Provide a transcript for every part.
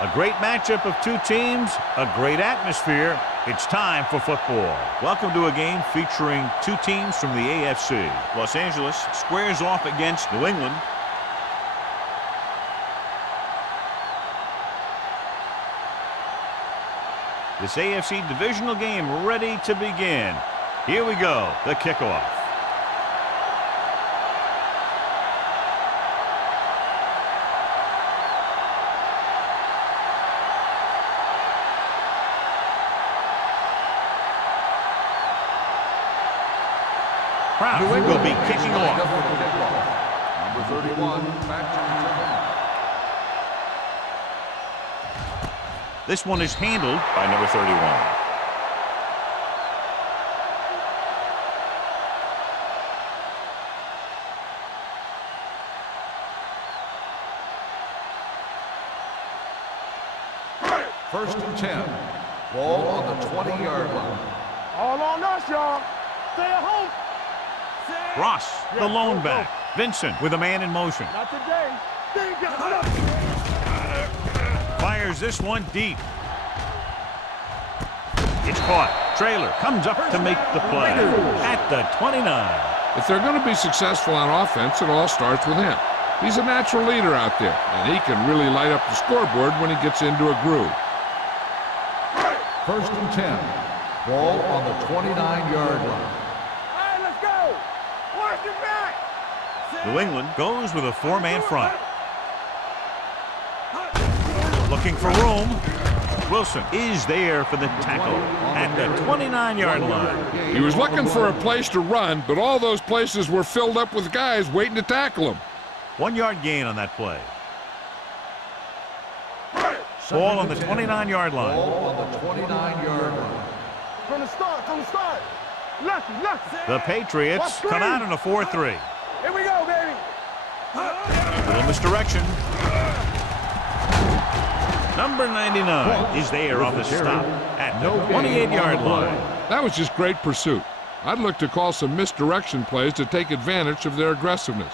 A great matchup of two teams, a great atmosphere. It's time for football. Welcome to a game featuring two teams from the AFC. Los Angeles squares off against New England. This AFC divisional game ready to begin. Here we go, the kickoff. Brown will be kicking off. Number 31, This one is handled by number 31. First and 10. Ball on the 20-yard line. All on us, y'all. Stay at home. Ross, the lone back. Vincent with a man in motion. Not today. They got Fires this one deep. It's caught. Trailer comes up to make the play at the 29. If they're going to be successful on offense, it all starts with him. He's a natural leader out there, and he can really light up the scoreboard when he gets into a groove. First and 10. Ball on the 29-yard line. New England goes with a four-man front. Looking for room. Wilson is there for the tackle at the 29-yard line. He was looking for a place to run, but all those places were filled up with guys waiting to tackle him. 1 yard gain on that play. Ball on the 29-yard line. Ball on the 29-yard line. From the start. Lucky. The Patriots come out in a 4-3. Here we go, baby. Little misdirection. Number 99 is there on the stop at the 28-yard line. That was just great pursuit. I'd look to call some misdirection plays to take advantage of their aggressiveness.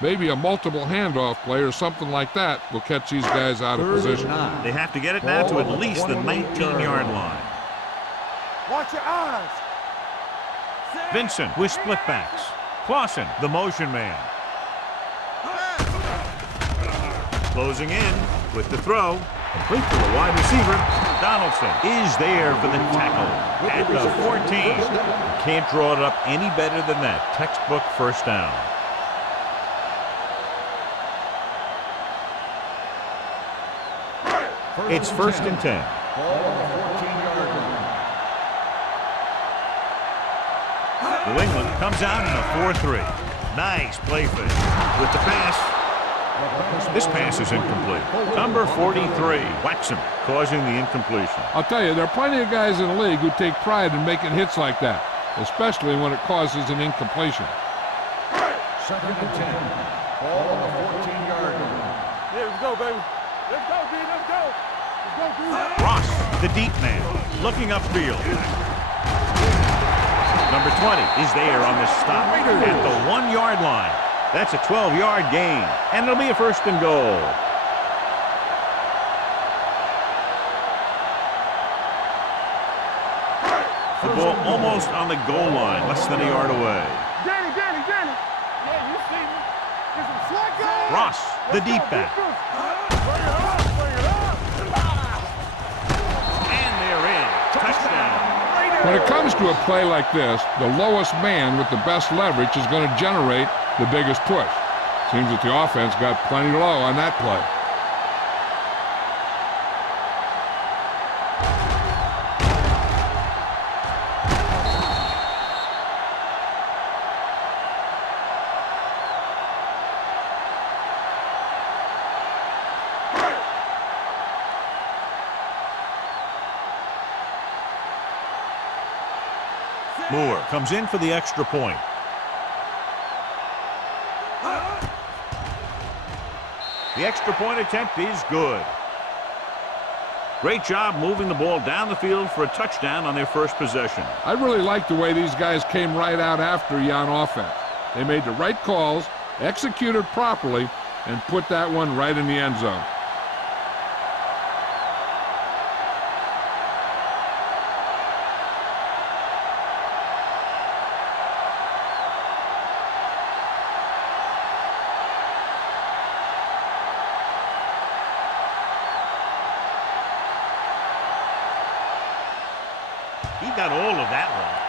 Maybe a multiple handoff play or something like that will catch these guys out of position. They have to get it now to at least the 19-yard line. Watch your eyes. Vincent with split backs. Clausen, the motion man. Closing in with the throw. Complete to the wide receiver. Donaldson is there for the tackle at the 14. Can't draw it up any better than that. Textbook first down. It's first and 10. Ball on the 14-yard line. New England comes out in a 4-3. Nice play fake with the pass. This pass is incomplete. Number 43, Waxham, causing the incompletion. I'll tell you, there are plenty of guys in the league who take pride in making hits like that, especially when it causes an incompletion. Second and 10. Ball on the 14-yard line. Here we go, baby. Let's go, B. Let's go. Let's go, B. Ross, the deep man, looking upfield. Number 20 is there on the stop at the 1 yard line. That's a 12-yard gain, and it'll be a first and goal. The ball almost on the goal line, less than a yard away. Danny. Yeah, you see me. Get some slack on. Ross, the deep back. And they're in. Touchdown. When it comes to a play like this, the lowest man with the best leverage is going to generate the biggest push. Seems that the offense got plenty low on that play. Moore comes in for the extra point. The extra point attempt is good. Great job moving the ball down the field for a touchdown on their first possession. I really like the way these guys came right out after you on offense. They made the right calls, executed properly, and put that one right in the end zone. He got all of that one.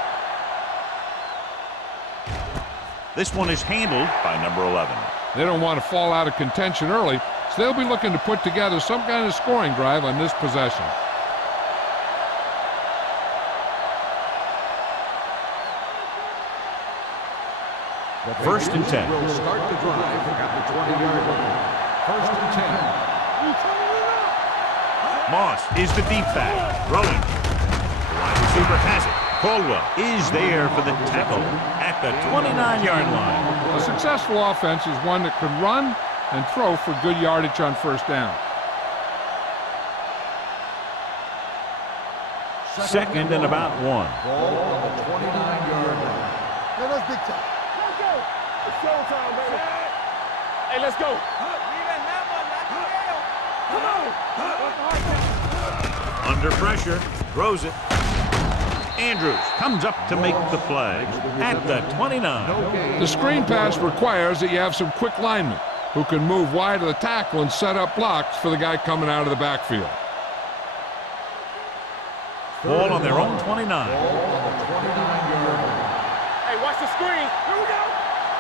This one is handled by number 11. They don't want to fall out of contention early, so they'll be looking to put together some kind of scoring drive on this possession. First and 10. Will start the drive at the 20-yard line. First and 10. Moss is the deep back, throwing. The wide receiver has it. Caldwell is there for the tackle at the 29-yard line. A successful offense is one that can run and throw for good yardage on first down. Second and about 1. Ball on the 29-yard line. Man, that's big time. Let's go. It's showtime, baby. Hey, let's go. Come on. Under pressure, throws it. Andrews comes up to make the play at the 29. The screen pass requires that you have some quick linemen who can move wide of the tackle and set up blocks for the guy coming out of the backfield. Ball on their own 29. Ball on the 29-yard line. Hey, watch the screen. Here we go.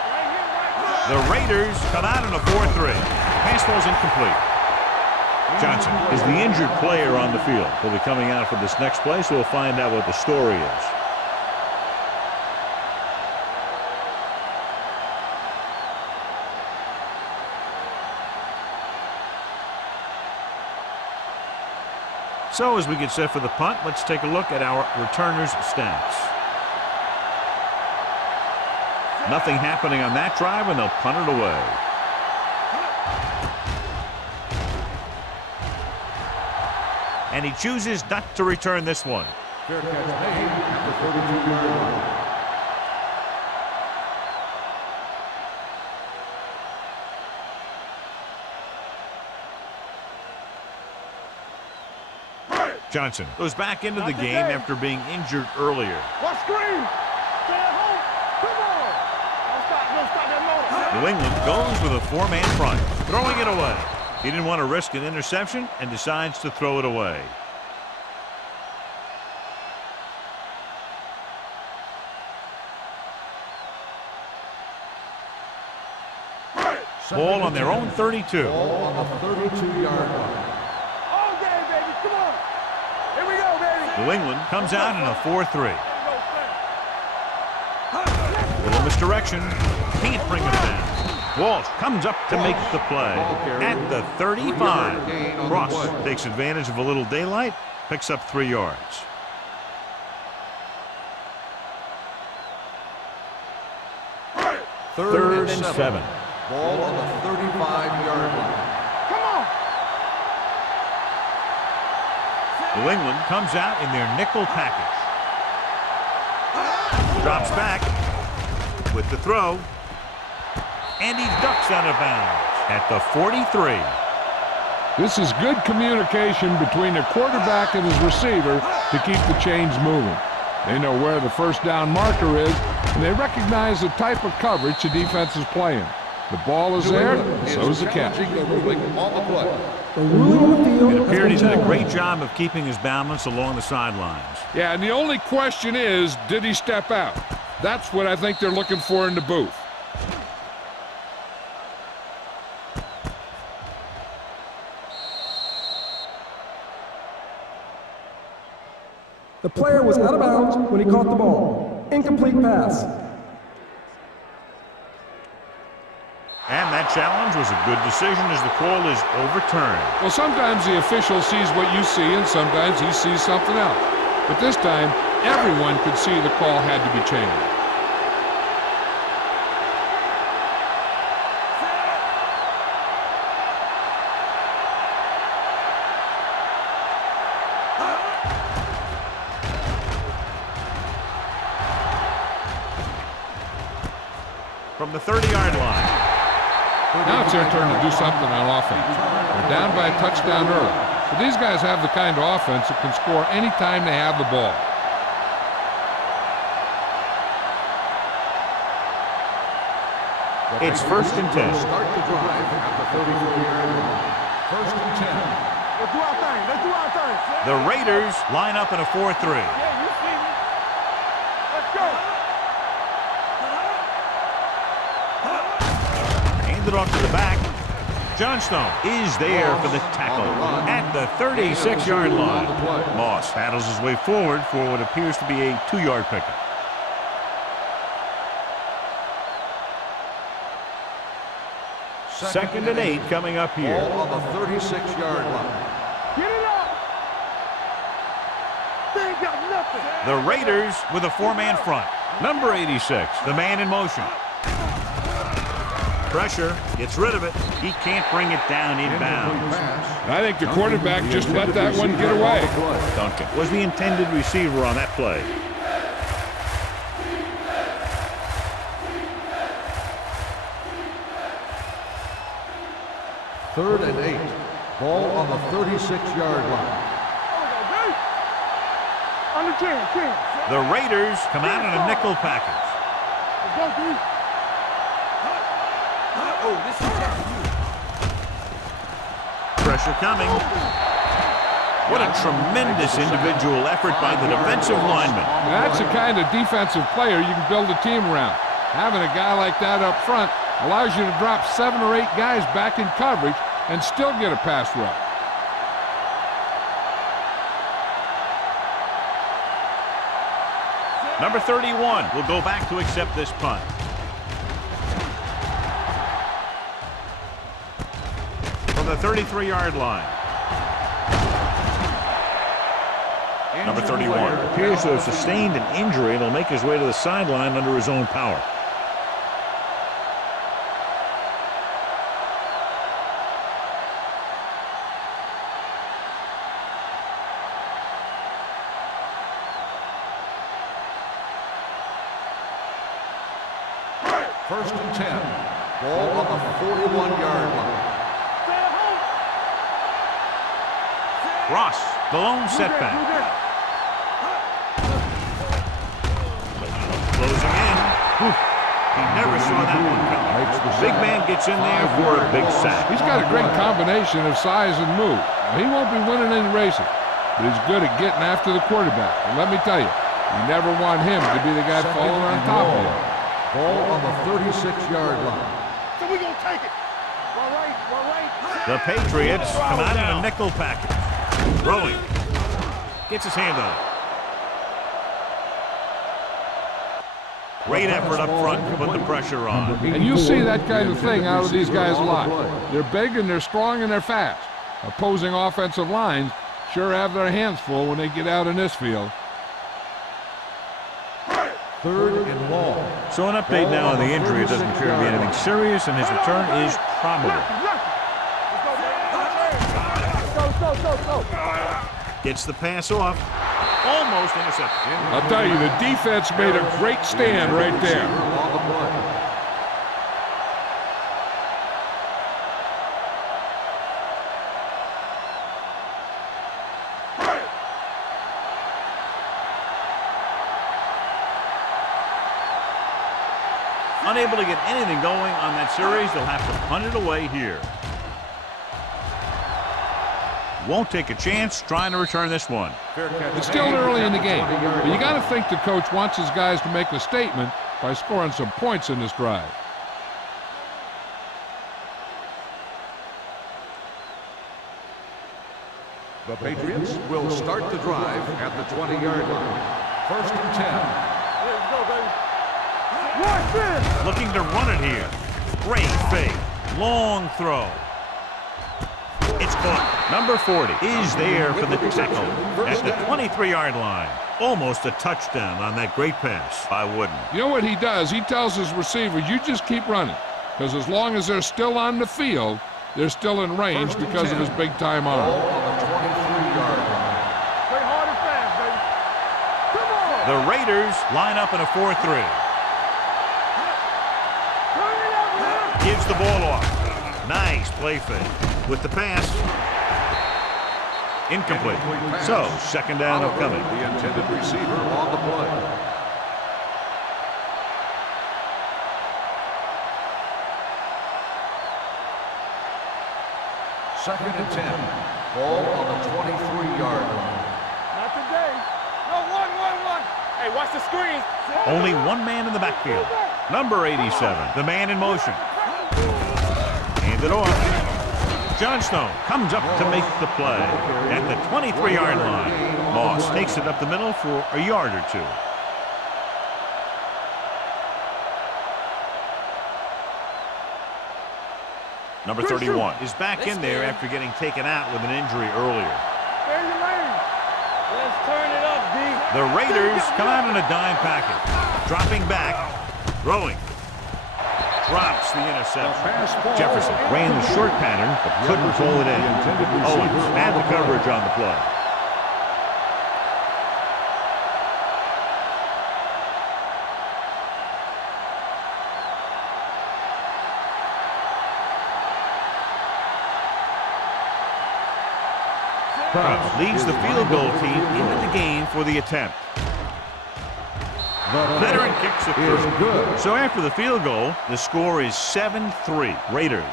Right here, right The Raiders come out in a 4-3. Pass ball's incomplete. Johnson is the injured player on the field. He'll be coming out for this next play, so we'll find out what the story is. So as we get set for the punt, let's take a look at our returners' stats. Nothing happening on that drive, and they'll punt it away. And he chooses not to return this one. Fair catch made at the 32-yard line. Johnson goes back into the game after being injured earlier. Watch screen. Stay at home. Come on. Don't stop that motor. New England goes with a 4-man front, throwing it away. He didn't want to risk an interception and decides to throw it away. Ball on their own 32. Ball on the 32-yard line. All day, baby. Come on. Here we go, baby. New England comes out in a 4-3. Little misdirection. Can't bring him down. Walsh comes up to make the play at the 35. Cross takes advantage of a little daylight, picks up 3 yards. Third and 7. Ball on the 35-yard line. Come on. New England comes out in their nickel package. Drops back with the throw. And he ducks out of bounds at the 43. This is good communication between the quarterback and his receiver to keep the chains moving. They know where the first down marker is, and they recognize the type of coverage the defense is playing. The ball is there, so is the catch. The ruling on the play. It appeared he did a great job of keeping his balance along the sidelines. Yeah, and the only question is, did he step out? That's what I think they're looking for in the booth. The player was out of bounds when he caught the ball. Incomplete pass. And that challenge was a good decision as the call is overturned. Well, sometimes the official sees what you see, and sometimes he sees something else. But this time, everyone could see the call had to be changed. From the 30-yard line. Now it's their turn to do something on offense. They're down by a touchdown early. But these guys have the kind of offense that can score anytime they have the ball. It's first and 10. Start the drive at the 34-yard line. First and 10. Let's do our thing. Let's do our thing. The Raiders line up in a 4-3. Yeah, you see Hand it off to the back. Johnstone is there for the tackle at the 36-yard line. Moss battles his way forward for what appears to be a 2-yard pickup. Second and 8 coming up here. Ball on the 36-yard line. Get it up. They ain't got nothing. The Raiders with a 4-man front. Number 86, the man in motion. Pressure, gets rid of it. He can't bring it down inbounds. I think the quarterback just let that one get away. Duncan was the intended receiver on that play. Third and 8. Ball on the 36-yard line. Under 10. The Raiders come out in a nickel package. Let's go, D. Pressure coming. What a tremendous individual effort by the defensive lineman. That's the kind of defensive player you can build a team around. Having a guy like that up front allows you to drop 7 or 8 guys back in coverage and still get a pass rush. Number 31 will go back to accept this punt. From the 33-yard line. Number 31 appears to have sustained an injury and will make his way to the sideline under his own power. First and 10. Ball on the 41-yard line. Ross, the lone setback. Closing in. Oof. He never saw that one coming. Big man gets in there for a big sack. He's got a great combination of size and move. Now, he won't be winning any races, but he's good at getting after the quarterback. And let me tell you, you never want him to be the guy falling on top of you. Ball on the 36-yard line. So we gonna take it. Right. The Patriots come out in a nickel package. Throwing. Gets his hand on it. Great effort up front to put the pressure on. And you'll see that kind of thing out of these guys a lot. They're big and they're strong and they're fast. Opposing offensive lines sure have their hands full when they get out in this field. Third and long. So an update now on the injury. It doesn't appear to be anything serious, and his return is probable. Gets the pass off. Almost intercepted. I'll tell you, the defense made a great stand right there. Unable to get anything going on that series, they'll have to punt it away here. Won't take a chance trying to return this one. It's still early in the game, but you got to think the coach wants his guys to make a statement by scoring some points in this drive. The Patriots will start the drive at the 20-yard line. First and 10. Watch this. Looking to run it here. Great fake. Long throw. It's caught. Number 40 is there for the tackle at the 23-yard line. Almost a touchdown on that great pass by Wooden. You know what he does? He tells his receiver, you just keep running. Because as long as they're still on the field, they're still in range because of his big-time arm. Ball on the 23-yard line. Play hard and fast, baby. Come on. The Raiders line up in a 4-3. Turn it up, man. Gives the ball off. Nice play fake. With the pass. Incomplete. So, second down upcoming. The intended receiver on the play. Second and 10. Ball on the 23-yard line. Not today. No, one. Hey, watch the screen. Only one man in the backfield. Number 87, the man in motion. Hand it off. Johnstone comes up to make the play at the 23-yard line. Moss takes it up the middle for a yard or two. Number 31 is back in there after getting taken out with an injury earlier. Let's turn it up, D. The Raiders come out in a dime package. Dropping back, throwing. Drops the interception. Jefferson ran the short pattern, but couldn't pull it in. Owens had the coverage on the play. Leads the field goal team into the game for the attempt. Veteran kicks it through. So after the field goal, the score is 7-3 Raiders.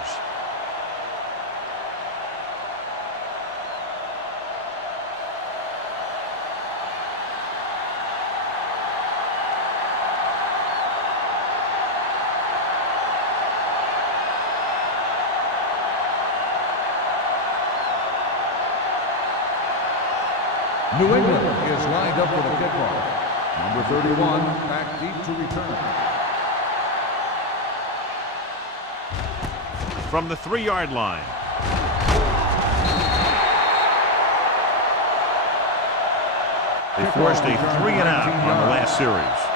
New England is lined up for the kickoff. Number 31 back deep to return. From the 3-yard line. They forced a 3-and-out on the last series.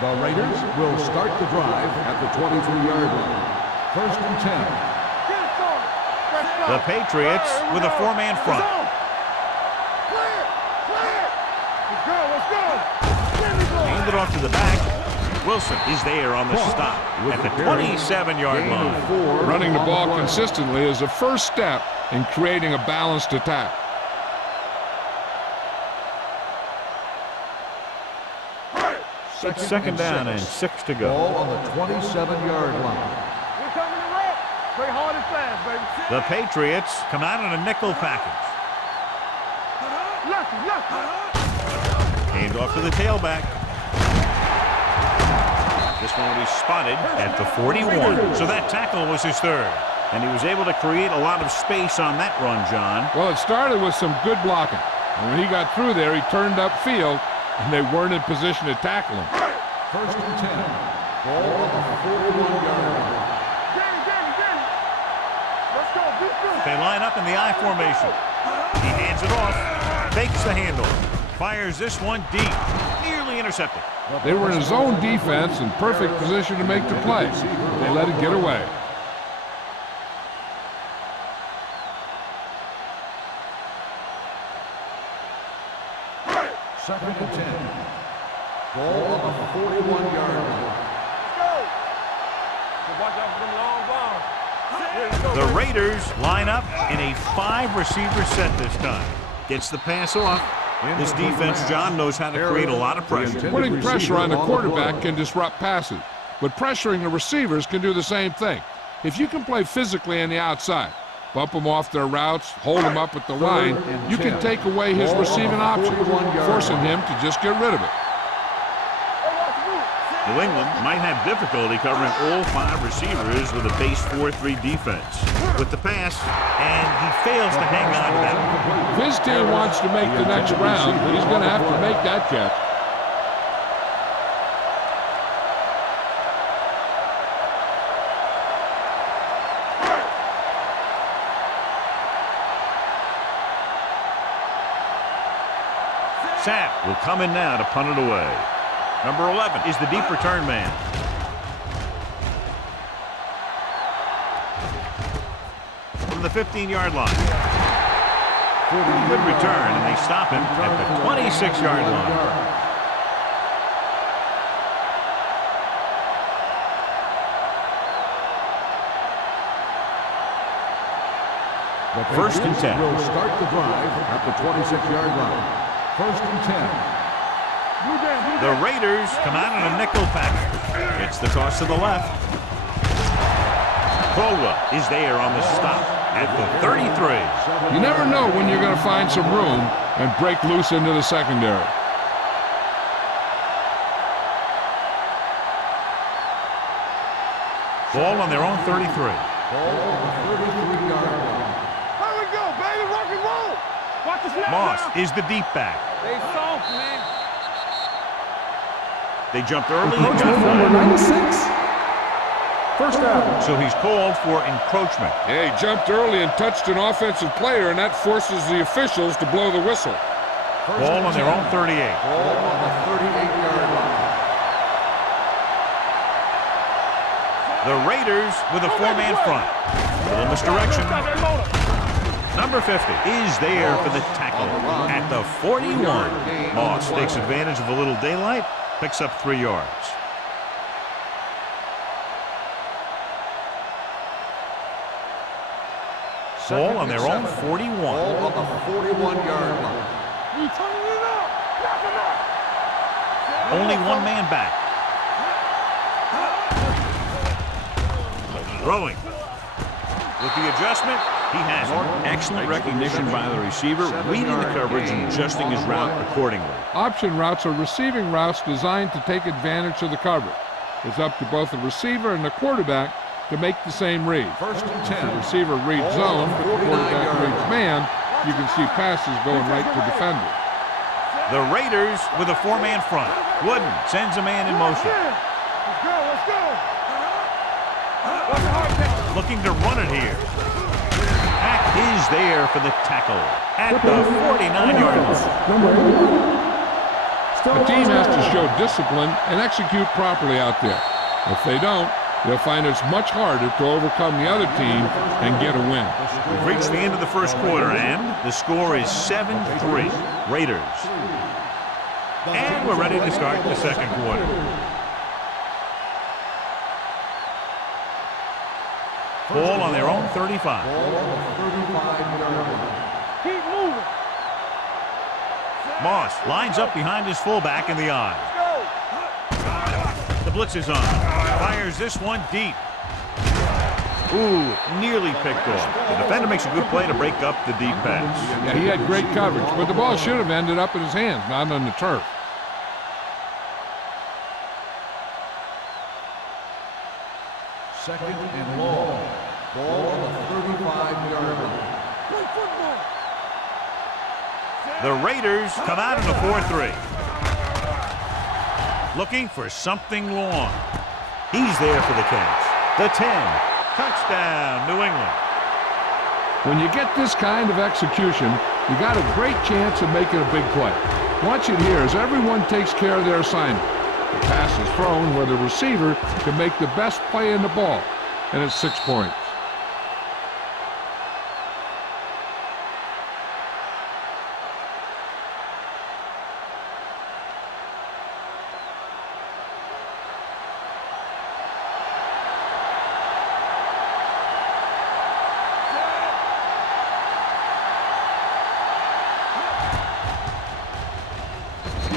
The Raiders will start the drive at the 23-yard line. 1st and 10. The Patriots with a 4-man front. Handed off to the back. Wilson is there on the stop at the 27-yard line. Running the ball consistently is the first step in creating a balanced attack. It's 2nd down and 6 to go. Ball on the 27-yard line. We're coming to rock. Play hard and fast, baby. The Patriots come out in a nickel package. Hand off to the tailback. This one will be spotted at the 41. So that tackle was his 3rd. And he was able to create a lot of space on that run, John. Well, it started with some good blocking. And when he got through there, he turned upfield, and they weren't in position to tackle him. 1st and 10. Ball on the 41-yard line. Let's go. They line up in the I formation. He hands it off, fakes the handle, fires this one deep, nearly intercepted. They were in a zone defense in perfect position to make the play. They let it get away. Second and 10. Ball on the 41-yard line. Watch out for them long balls. The Raiders line up in a 5-receiver set this time. Gets the pass off. This defense, John, knows how to create a lot of pressure. Putting pressure on the quarterback can disrupt passes, but pressuring the receivers can do the same thing. If you can play physically on the outside, bump them off their routes, hold them up at the line, you can take away his receiving option, forcing him to just get rid of it. New England might have difficulty covering all 5 receivers with a base 4-3 defense. With the pass, and he fails to hang on to that one. If his team wants to make the next round, he's going to have to make that catch. Sapp will come in now to punt it away. Number 11 is the deep return man. From the 15-yard line. Good return, and they stop him at the 26-yard line. First and 10. Will start the drive at the 26-yard line. 1st and 10. The Raiders come out in a nickel package. It's the toss to the left. Caldwell is there on the stop at the 33. You never know when you're going to find some room and break loose into the secondary. Ball on their own 33. Ball on the 33-yard line. There we go, baby. Rock and roll. Watch the snap Moss now. is the deep back. They soft, man. They jumped early and Encroachment got number five. 96. First down. So he's called for encroachment. Yeah, he jumped early and touched an offensive player, and that forces the officials to blow the whistle. Ball on their own 38. Ball on the 38-yard line. The Raiders with a four-man front. A little misdirection. Stop that motor. Number 50 is there for the tackle at the 41. Moss takes advantage of a little daylight, picks up 3 yards. Ball on their own 41. Ball on the 41-yard line. We turning it up. Knock him out. Only one man back. Throwing. With the adjustment, he has it. Excellent recognition by the receiver, reading the coverage and adjusting his route accordingly. Option routes are receiving routes designed to take advantage of the coverage. It's up to both the receiver and the quarterback to make the same read. First and If the 10. receiver reads zone, but the quarterback reads man, you can see passes going right to defenders. The Raiders with a four-man front. Wooden sends a man in motion. Let's go, let's go. What's the hard pass? Looking to run it here. Pack is there for the tackle at the 49-yard line. Number 81. Still The team has to on. show discipline and execute properly out there. If they don't, they'll find it's much harder to overcome the other team and get a win. We've reached the end of the first quarter, and the score is 7-3 Raiders. And we're ready to start the second quarter. Ball on their own 35. Ball on the 35-yard line. Keep moving. Moss lines up behind his fullback in the eye. Go. The blitz is on. Fires this one deep. Ooh, nearly picked off. The defender makes a good play to break up the deep pass. Yeah, he had great coverage, but the ball should have ended up in his hands, not on the turf. Second and long. Ball on the 35-yard line. Play football. The Raiders come out in a 4-3. Looking for something long. He's there for the catch. The 10. Touchdown, New England. When you get this kind of execution, you got a great chance of making a big play. Watch it here as everyone takes care of their assignment. The pass is thrown where the receiver can make the best play in the ball, and it's 6 points.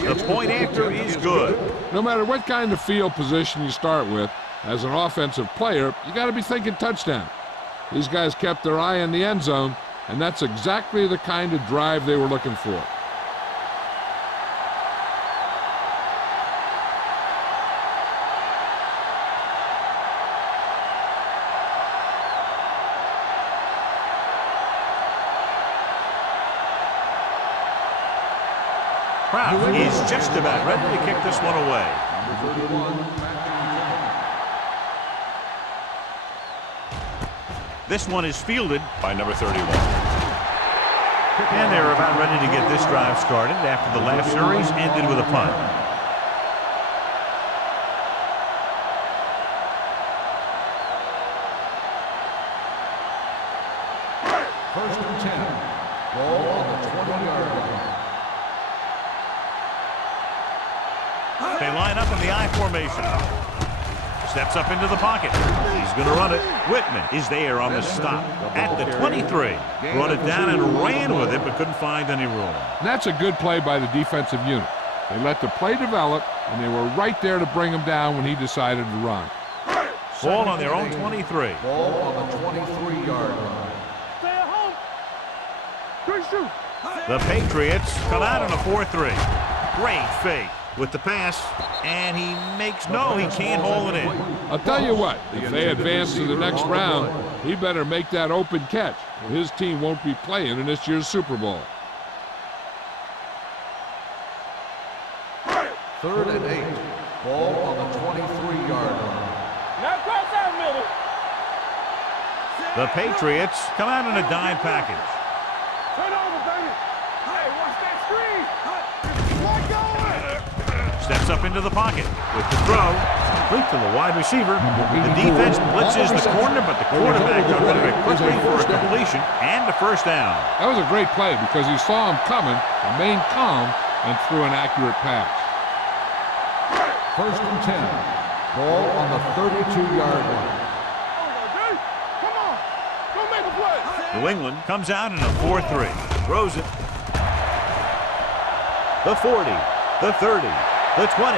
The point after is good. No matter what kind of field position you start with, as an offensive player, you got to be thinking touchdown. These guys kept their eye on the end zone, and that's exactly the kind of drive they were looking for. Kraft is just about ready to kick this one away. Number 31. This one is fielded by number 31. And they're about ready to get this drive started after the last series ended with a punt. First and 10. Ball on the 20-yard line. They line up in the I formation. Steps up into the pocket. He's going to run it. Whitman is there on the stop at the 23. Brought it down and ran with it, but couldn't find any room. And that's a good play by the defensive unit. They let the play develop, and they were right there to bring him down when he decided to run. Ball on their own 23. Ball on the 23-yard line. shoot. The Patriots come out on a 4-3. Great fake with the pass, and he makes no, he can't haul it in. I'll tell you what, if they advance to the next round, he better make that open catch, or his team won't be playing in this year's Super Bowl. 3rd and 8. Ball on the 23-yard line. Now cross that middle. The Patriots come out in a dime package. Turn over, baby. Hey, watch that screen. What going? Steps up into the pocket with the throw. Complete to the wide receiver. The defense blitzes the corner, but the quarterback got rid of it quickly for a completion and a first down. That was a great play because he saw him coming, remained calm, and threw an accurate pass. 1st and 10. Ball on the 32-yard line. Come on. Go make a play. New England comes out in a 4-3. Throws it. The 40, the 30, the 20,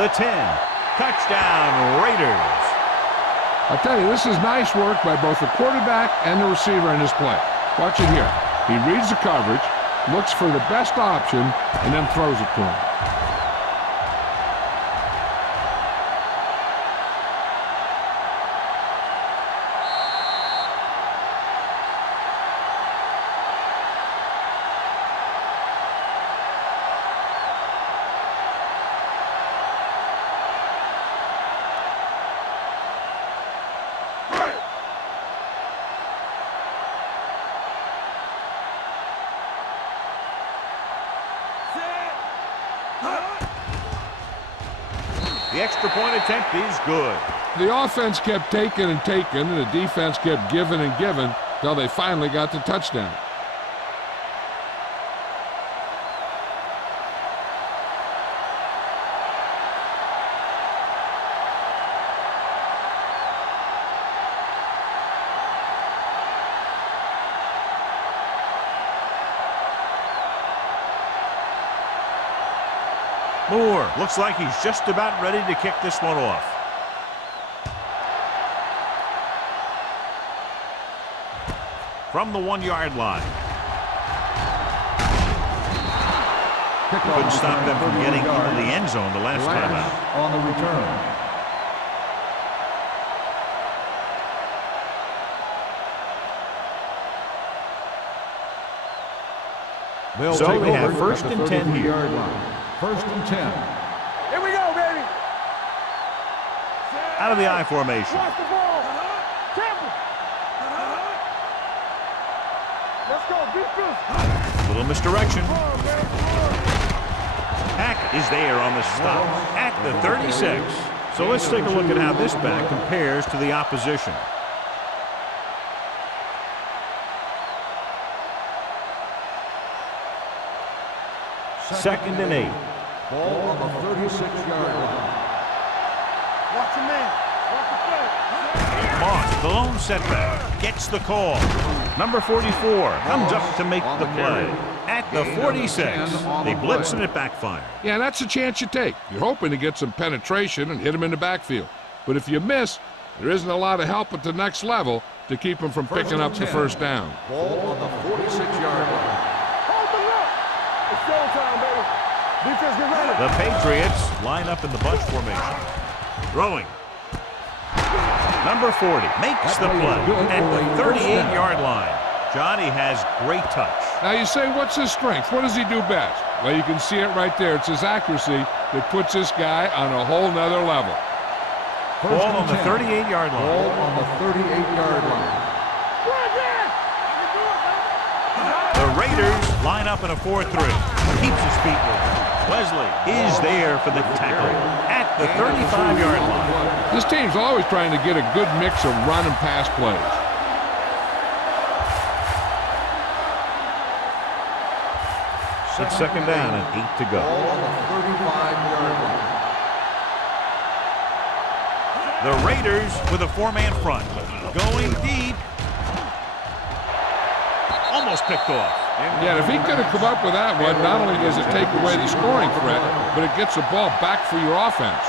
the 10. Touchdown, Raiders. I'll tell you, this is nice work by both the quarterback and the receiver in this play. Watch it here. He reads the coverage, looks for the best option, and then throws it to him. The extra point attempt is good. The offense kept taking and taking, and the defense kept giving and giving until they finally got the touchdown. Moore looks like he's just about ready to kick this one off. From the 1-yard line. Couldn't stop them from getting into the end zone the last time out. On the return. So they have 1st and 10 here. 1st and 10. Here we go, baby. Out of the I formation. Watch the ball. Temple. Let's go. Defense. Little misdirection. Hack is there on the stop at the 36. So let's take a look at how this back compares to the opposition. Second and 8. Ball on the 36-yard line. Watch your man. Watch the play. Moss, the lone setback, gets the call. Number 44 comes up to make the play. At the 46, they blitz and it backfires. Yeah, that's a chance you take. You're hoping to get some penetration and hit him in the backfield. But if you miss, there isn't a lot of help at the next level to keep him from picking up the first down. Ball on the 46-yard line. Hold the look. It's showtime, baby. Defense, get ready. The Patriots line up in the bunch formation. Throwing. Number 40 makes the play at the 38-yard line. Johnny has great touch. Now you say, what's his strength? What does he do best? Well, you can see it right there. It's his accuracy that puts this guy on a whole nother level. Ball on the 38-yard line. Ball on the 38-yard line. The Raiders line up in a 4-3. Keeps his feet moving. Wesley is there for the tackle at the 35-yard line. This team's always trying to get a good mix of run and pass plays. It's second down and 8 to go. Ball on the 35-yard line. The Raiders with a 4-man front. Going deep. Almost picked off. Yeah, if he could have come up with that one, not only does it take away the scoring threat, but it gets the ball back for your offense.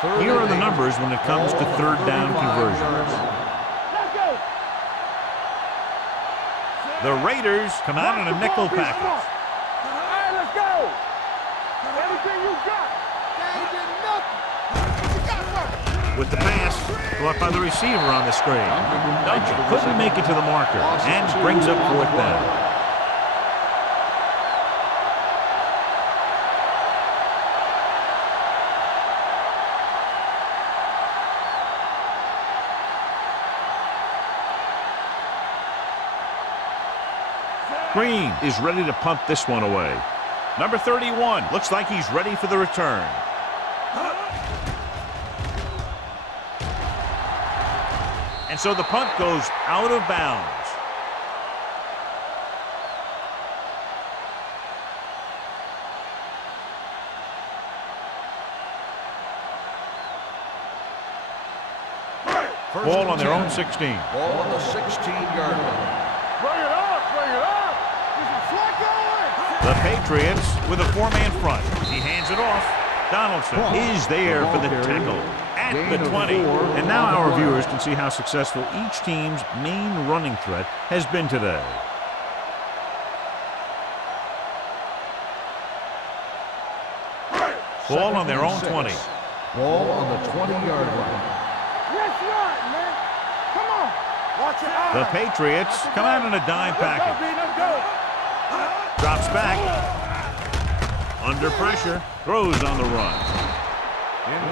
Here are the numbers when it comes to third down conversions. Let's go. The Raiders come out in a nickel package. All right, let's go. Everything you got. Ain't getting nothing. You got something. With the pass, caught by the receiver on the screen. Dodger couldn't make it to the marker and brings up fourth down. Green is ready to punt this one away. Number 31 looks like he's ready for the return. And so the punt goes out of bounds. Ball on their own 16. Ball on the 16-yard line. Bring it up, bring it up. This is Flacco. The Patriots with a four-man front. He hands it off. Donaldson is there for the tackle at the 20. And now our viewers can see how successful each team's main running threat has been today. Ball on their own 20. Ball on the 20-yard line. Let's run, man. Come on. Watch your eyes. The Patriots come out in a dime package. Let's go. Drops back. Under pressure. Throws on the run.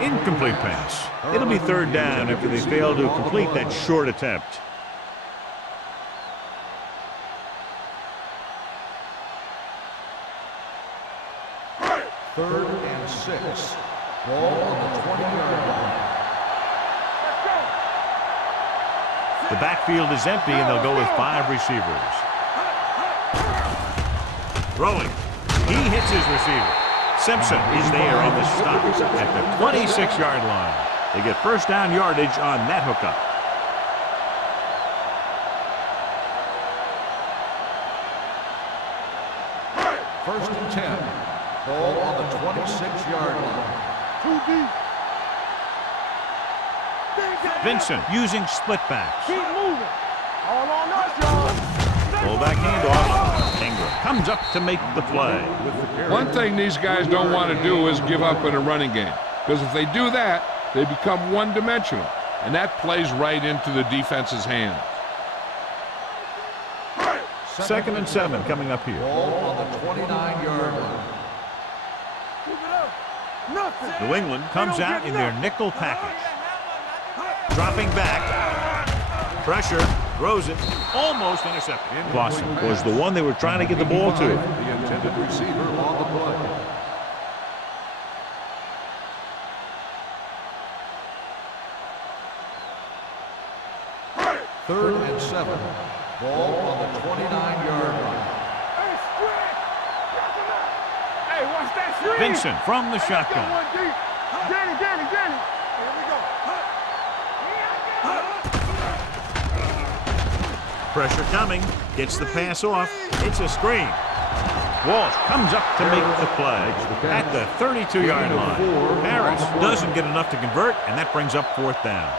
Incomplete pass. It'll be third down after they fail to complete that short attempt. Third and 6. Ball on the 20-yard line. The backfield is empty, and they'll go with 5 receivers. Throwing. He hits his receiver. Simpson is there on the stop at the 26-yard line. They get first down yardage on that hookup. First and 10. Ball on the 26-yard line. Too deep. Vincent using split backs. Keep moving. All on us, y'all. Fullback handoff. Ingram comes up to make the play. One thing these guys don't want to do is give up in a running game, because if they do that, they become one-dimensional, and that plays right into the defense's hands. Second and 7 coming up here. Ball on the 29-yard line. Keep it up. Nothing. New England comes out in their nickel package. Dropping back. Pressure. Throws it. Almost intercepted. Clausen was the one they were trying to get the ball to. The intended receiver on the play. Third and 7. Ball on the 29-yard line. Hey, stretch. Hey, watch that screen. Vincent from the Go shotgun. one deep. Danny. Here we go. Pressure coming. Gets the pass off. It's a screen. Walsh comes up to make the play at the 32-yard line. Harris doesn't get enough to convert, and that brings up fourth down.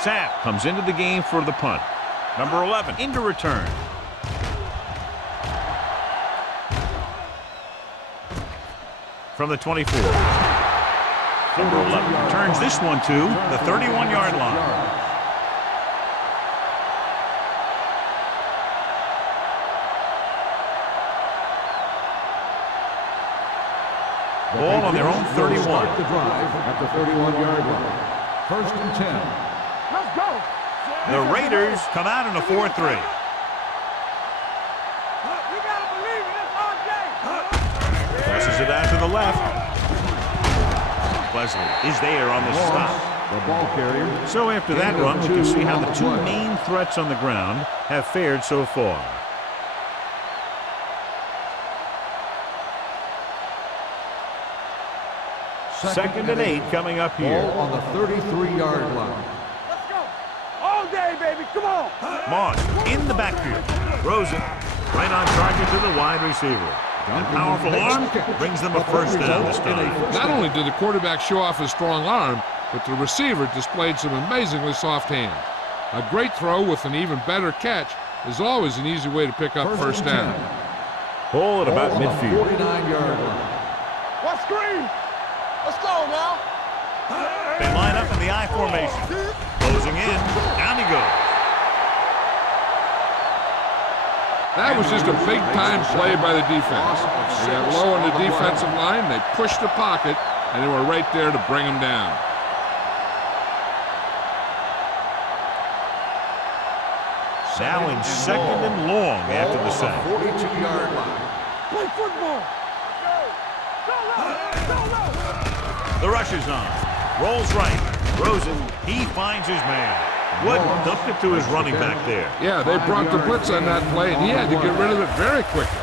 Sapp comes into the game for the punt. Number 11 into return. From the 24. Number 11 turns this one to the 31-yard line. Ball on their own 31. Start the drive at the 31-yard line. First and 10. Let's go. The Raiders come out in a 4-3. You gotta believe it. It's all day. Passes it out to the left. Leslie is there on the stop. The ball carrier. So after that run, we can see how the two main threats on the ground have fared so far. Second and 8 coming up here. Ball on the 33-yard line. Let's go. Field day, baby. Come on. Moss in the backfield. Throws it right on target to the wide receiver. And powerful arm brings them a first down this time. Not only did the quarterback show off his strong arm, but the receiver displayed some amazingly soft hands. A great throw with an even better catch is always an easy way to pick up first down. Ball at about midfield. 49-yard line. What screen? Let's go now. They line up in the I formation. Closing in. Down he goes. That was just a big-time play by the defense. They got low on the defensive line, they pushed the pocket, and they were right there to bring him down. Now in second and long after the sack. 42-yard line. Play football. The rush is on. Rolls right. Throws it. He finds his man. Wood dumped it to his running back there. Yeah, they brought the blitz on that play, and he had to get rid of it very quickly.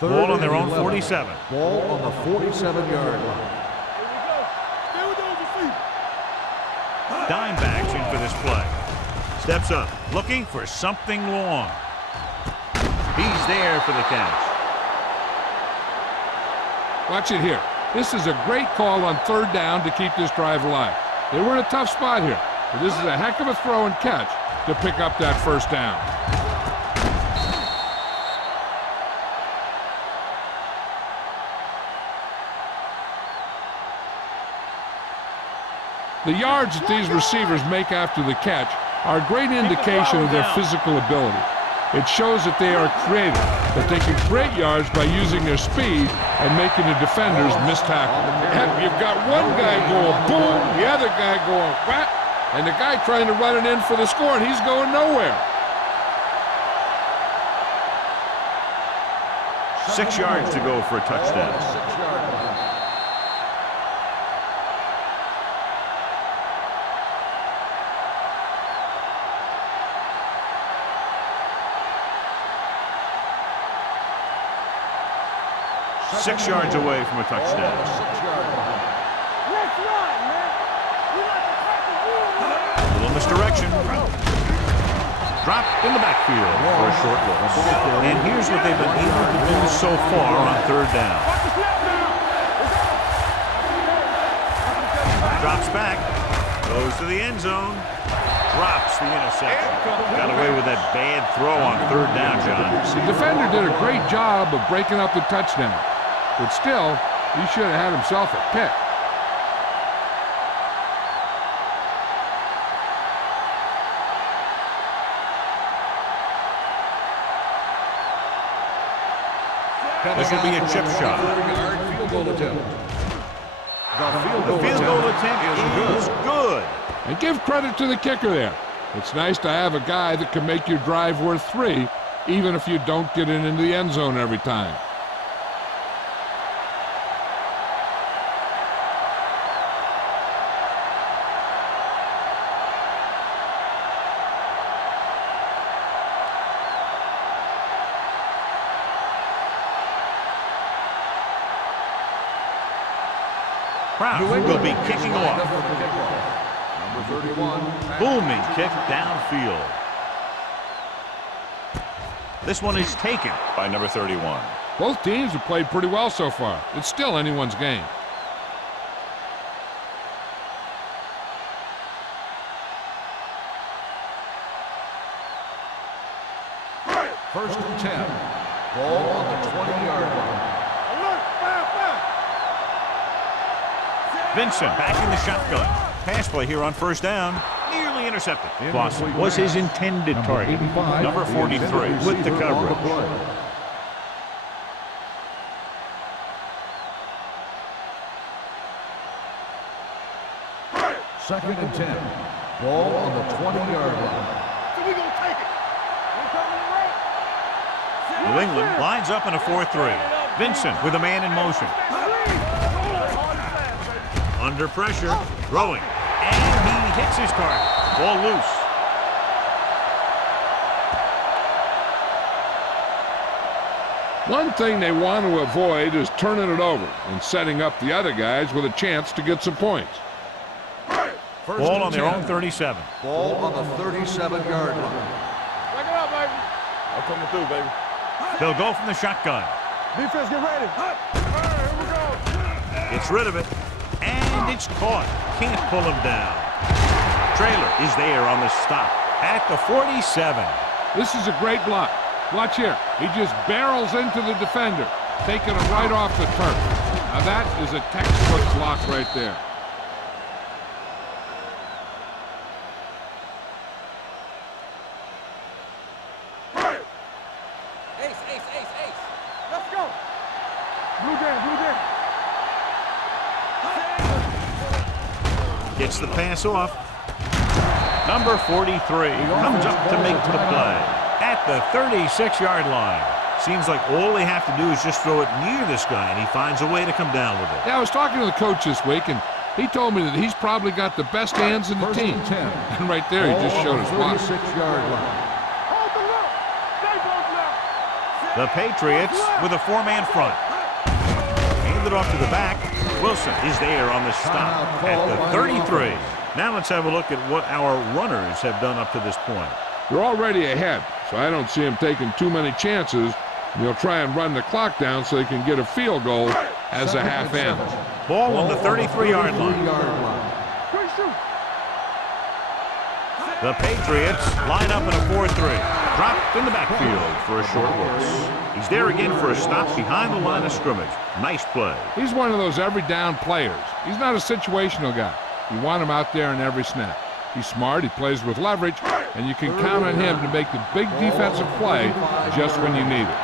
Ball on their own 47. Ball on the 47-yard line. Dime backs in for this play. Steps up, looking for something long. He's there for the catch. Watch it here. This is a great call on third down to keep this drive alive. They were in a tough spot here, but this is a heck of a throw and catch to pick up that first down. The yards that these receivers make after the catch are a great indication of their physical ability. It shows that they are creative, that they can create yards by using their speed and making the defenders miss tackle. You've got one guy going boom, the other guy going whack, and the guy trying to run it in for the score, and he's going nowhere. 6 yards to go for a touchdown. 6-yard line. Six yards away from a touchdown. Let's run, man. We like to crack the wheel. A little misdirection. Dropped in the backfield for a short loss. And here's what they've been able to do so far on third down. Drops back. Goes to the end zone. Drops the interception. Got away with that bad throw on third down, John. The defender did a great job of breaking up the touchdown. But still, he should have had himself a pick. This will be a chip shot. Field goal attempt. The field goal attempt is good. And give credit to the kicker there. It's nice to have a guy that can make your drive worth 3, even if you don't get it into the end zone every time. Kraft will be kicking off. Number 31. Booming kick downfield. This one is taken by number 31. Both teams have played pretty well so far. It's still anyone's game. First and 10. Ball on the 20-yard line. Vincent back in the shotgun. Pass play here on first down. Nearly intercepted. Clausen was his intended target. Number 43 with the coverage. Second and 10. Ball on the 20-yard line. So we gonna take it. We're coming right. New England lines up in a 4-3. Vincent with a man in motion. Under pressure, throwing, and he hits his target. Ball loose. One thing they want to avoid is turning it over and setting up the other guys with a chance to get some points. Ball on their own 37. Ball on the 37-yard line. Back it up, baby. I'm coming through, baby. They'll go from the shotgun. Defense, get ready. All right, here we go. Gets rid of it. And it's caught. Can't pull him down. Trailer is there on the stop at the 47. This is a great block. Watch here. He just barrels into the defender, taking him right off the turf. Now that is a textbook block right there. Ace. Let's go. Blue game. Gets the pass off. Number 43 comes up to make the play at the 36-yard line. Seems like all they have to do is just throw it near this guy, and he finds a way to come down with it. Yeah, I was talking to the coach this week, and he told me that he's probably got the best hands in the First team. and 10. And right there, he just showed his block. 36-yard line. Hold the look. Stay close now. The Patriots with a four-man front. Hand it off to the back. Wilson is there on the stop at the 33. Now let's have a look at what our runners have done up to this point. They're already ahead, so I don't see him taking too many chances. They'll try and run the clock down so they can get a field goal as a half end. Ball on the 33-yard line. Quick shoot. The Patriots line up in a 4-3. Dropped in the backfield for a short loss. He's there again for a stop behind the line of scrimmage. Nice play. He's one of those every down players. He's not a situational guy. You want him out there in every snap. He's smart, he plays with leverage, and you can count on him to make the big defensive play just when you need it.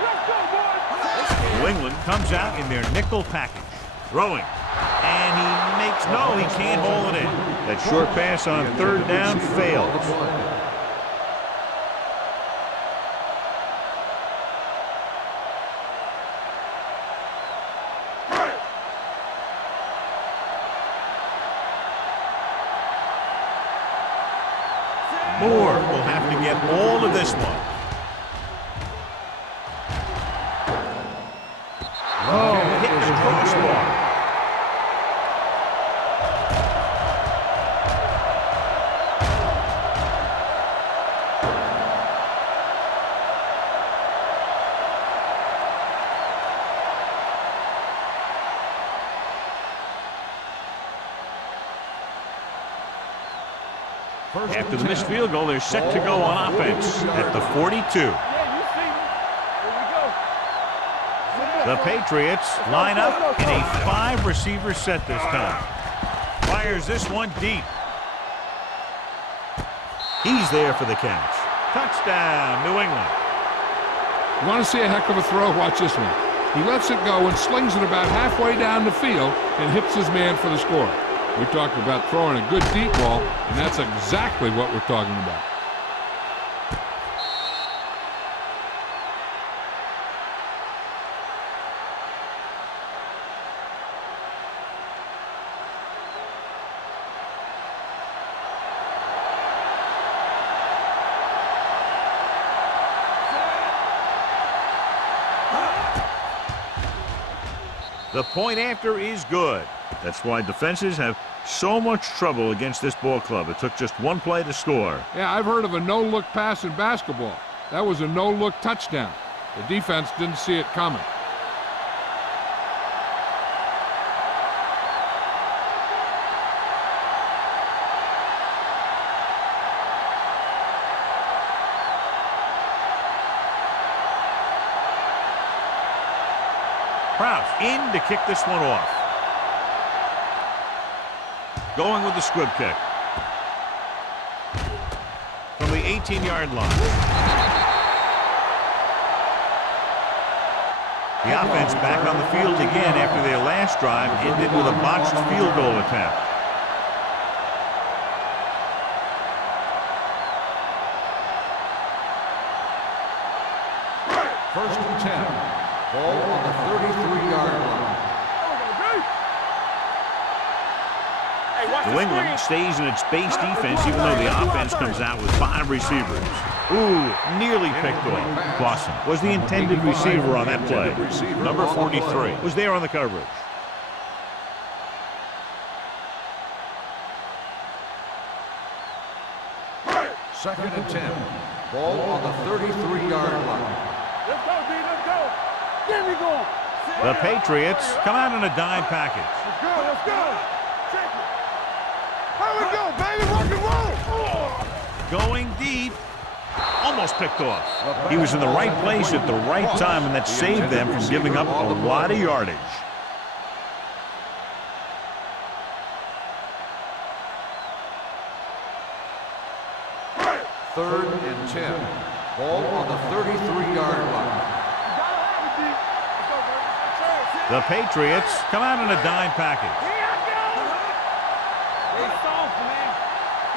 Let's go, boys. New England comes out in their nickel package. Throwing. And he makes, no, he can't hold it in. That short pass on third down fails. Moore will have to get all of this one. Oh, hit the crossbar. After the missed field goal, they're set to go on offense at the 42. Yeah, you see me. Here we go. The Patriots line up in a 5-receiver set this time. Fires this one deep. He's there for the catch. Touchdown, New England. You want to see a heck of a throw? Watch this one. He lets it go and slings it about halfway down the field and hits his man for the score. We talked about throwing a good deep ball, and that's exactly what we're talking about. The point after is good. That's why defenses have so much trouble against this ball club. It took just one play to score. Yeah, I've heard of a no-look pass in basketball. That was a no-look touchdown. The defense didn't see it coming. Prowse in to kick this one off. Going with the squib kick. From the 18-yard line. The offense back on the field again after their last drive ended with a botched field goal attempt. First and 10. Ball on the 33-yard line. Hey, watch New England stays in its base defense even though the offense comes out with 5 receivers. Ooh, nearly picked off. Clausen was the intended receiver on that play. Number 43 was there on the coverage. Second and 10. Ball on the 33-yard line. Let's go, D. Let's go. Get me going. The Patriots come out in a dime package. Let's go. Let's go. Check it. Here we go, baby. Rock and roll. Going deep. Almost picked off. He was in the right place at the right time, and that saved them from giving up a lot of yardage. Third and 10. Ball on the 33-yard line. The Patriots come out in a dime package.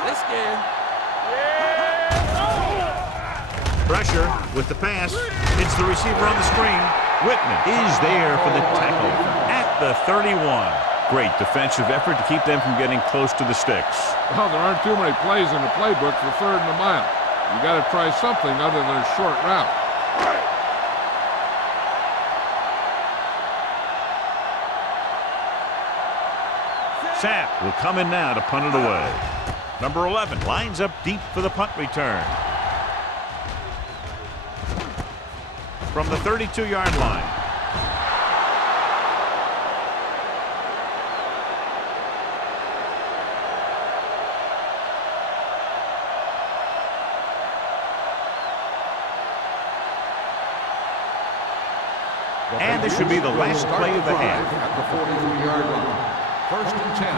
Let's get. Pressure with the pass. It's the receiver on the screen. Whitman is there for the tackle at the 31. Great defensive effort to keep them from getting close to the sticks. Well, there aren't too many plays in the playbook for 3rd and a mile. You got to try something other than a short route. Sapp will come in now to punt it away. Number 11 lines up deep for the punt return. From the 32-yard line. And this should be the last play of the half. At the 43-yard line. First and 10.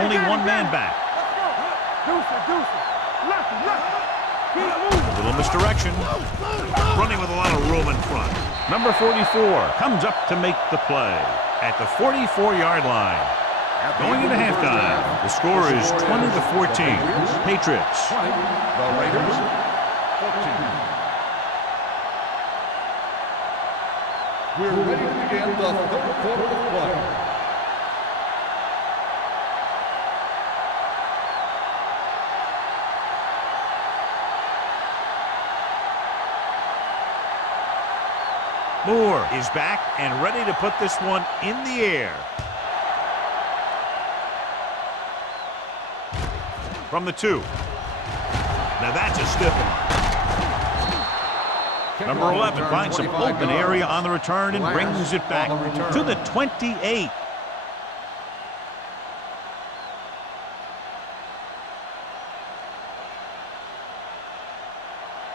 Only one man back. A little misdirection. Running with a lot of room in front. Number 44 comes up to make the play at the 44-yard line. Going into halftime, the score is 20-14. Patriots. 20. The Raiders 14. We're ready to begin the 3rd quarter of play. Moore is back and ready to put this one in the air. From the 2. Now that's a stiff one. Number 11 finds some open area on the return and brings it back to the 28.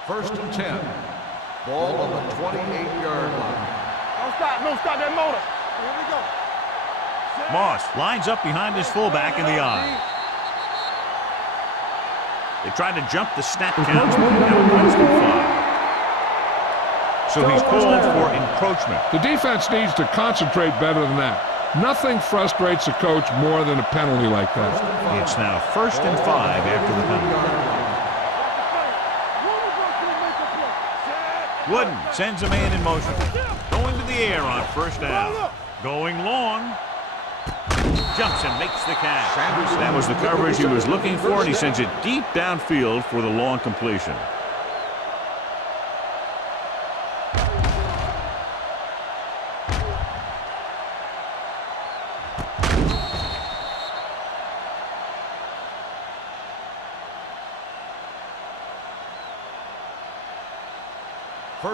First and 10. Ball on the 28-yard line. Don't stop that motor. Here we go. Moss lines up behind his fullback in the eye. They tried to jump the snap count. So he's called for encroachment. The defense needs to concentrate better than that. Nothing frustrates a coach more than a penalty like that. It's now 1st and 5 after the penalty. Wooden sends a man in motion. Going to the air on 1st down. Going long. Jumps and makes the catch. That was the coverage he was looking for, and he sends it deep downfield for the long completion.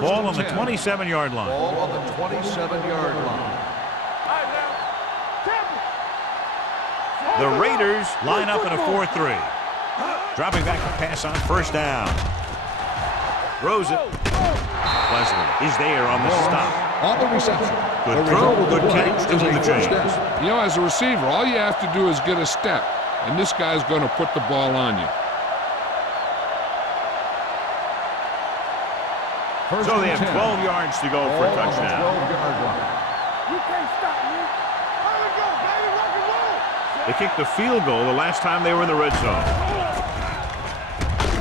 Ball on the 27-yard line. Ball on the 27-yard line. The Raiders line up in a 4-3. Dropping back to pass on 1st down. Throws it. Leslie is there on the stop. On the reception. Good throw, good catch, into the chains. You know, as a receiver, all you have to do is get a step, and this guy's going to put the ball on you. So they have 12 yards to go for a touchdown. You can't stop me. Here we go, baby. Rock and roll. They kicked a field goal the last time they were in the red zone.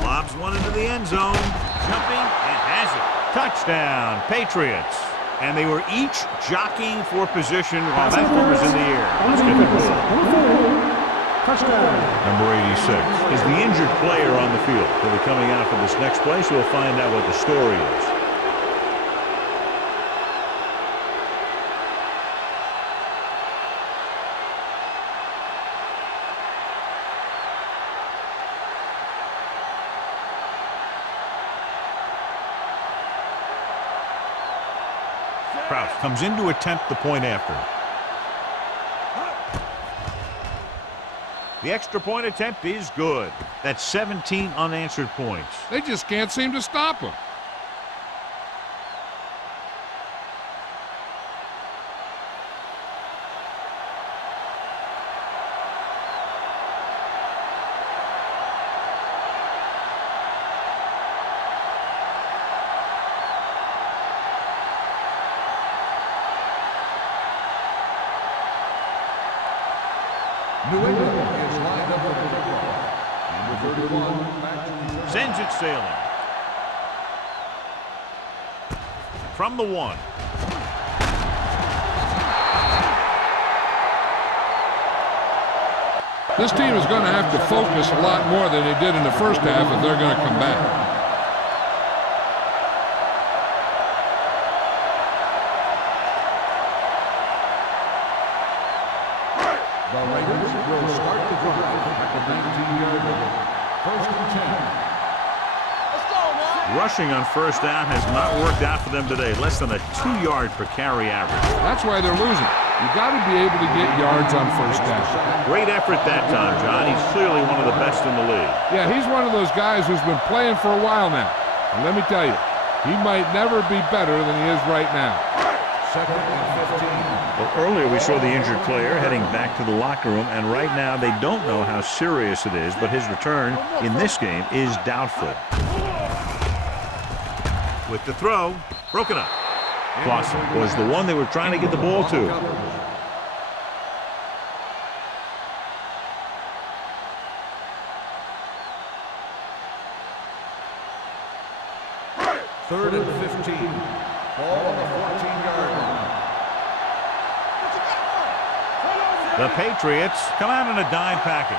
Lobs one into the end zone. Jumping and has it. Touchdown, Patriots. And they were each jockeying for position while that ball was in the air. Let's get the ball. Number 86 is the injured player on the field. He'll be coming out for this next play, so we'll find out what the story is. Crouch comes in to attempt the point after. The extra point attempt is good. That's 17 unanswered points. They just can't seem to stop him. New England is lined up with the football. Number 31, back to Sends it sailing. From the 1. This team is going to have to focus a lot more than they did in the first half if they're going to come back. The Raiders will start the drive at the 19-yard line. First and 10. Let's go, man. Rushing on first down has not worked out for them today. Less than a 2-yard per carry average. That's why they're losing. You got to be able to get yards on first down. Great effort that time, John. He's clearly one of the best in the league. Yeah, he's one of those guys who's been playing for a while now. And let me tell you, he might never be better than he is right now. Second and 15. Well, earlier we saw the injured player heading back to the locker room, and right now they don't know how serious it is, but his return in this game is doubtful. With the throw, broken up. Clausen was the one they were trying to get the ball to. Third and 15. Ball on the 14-yard line. The Patriots come out in a dime package.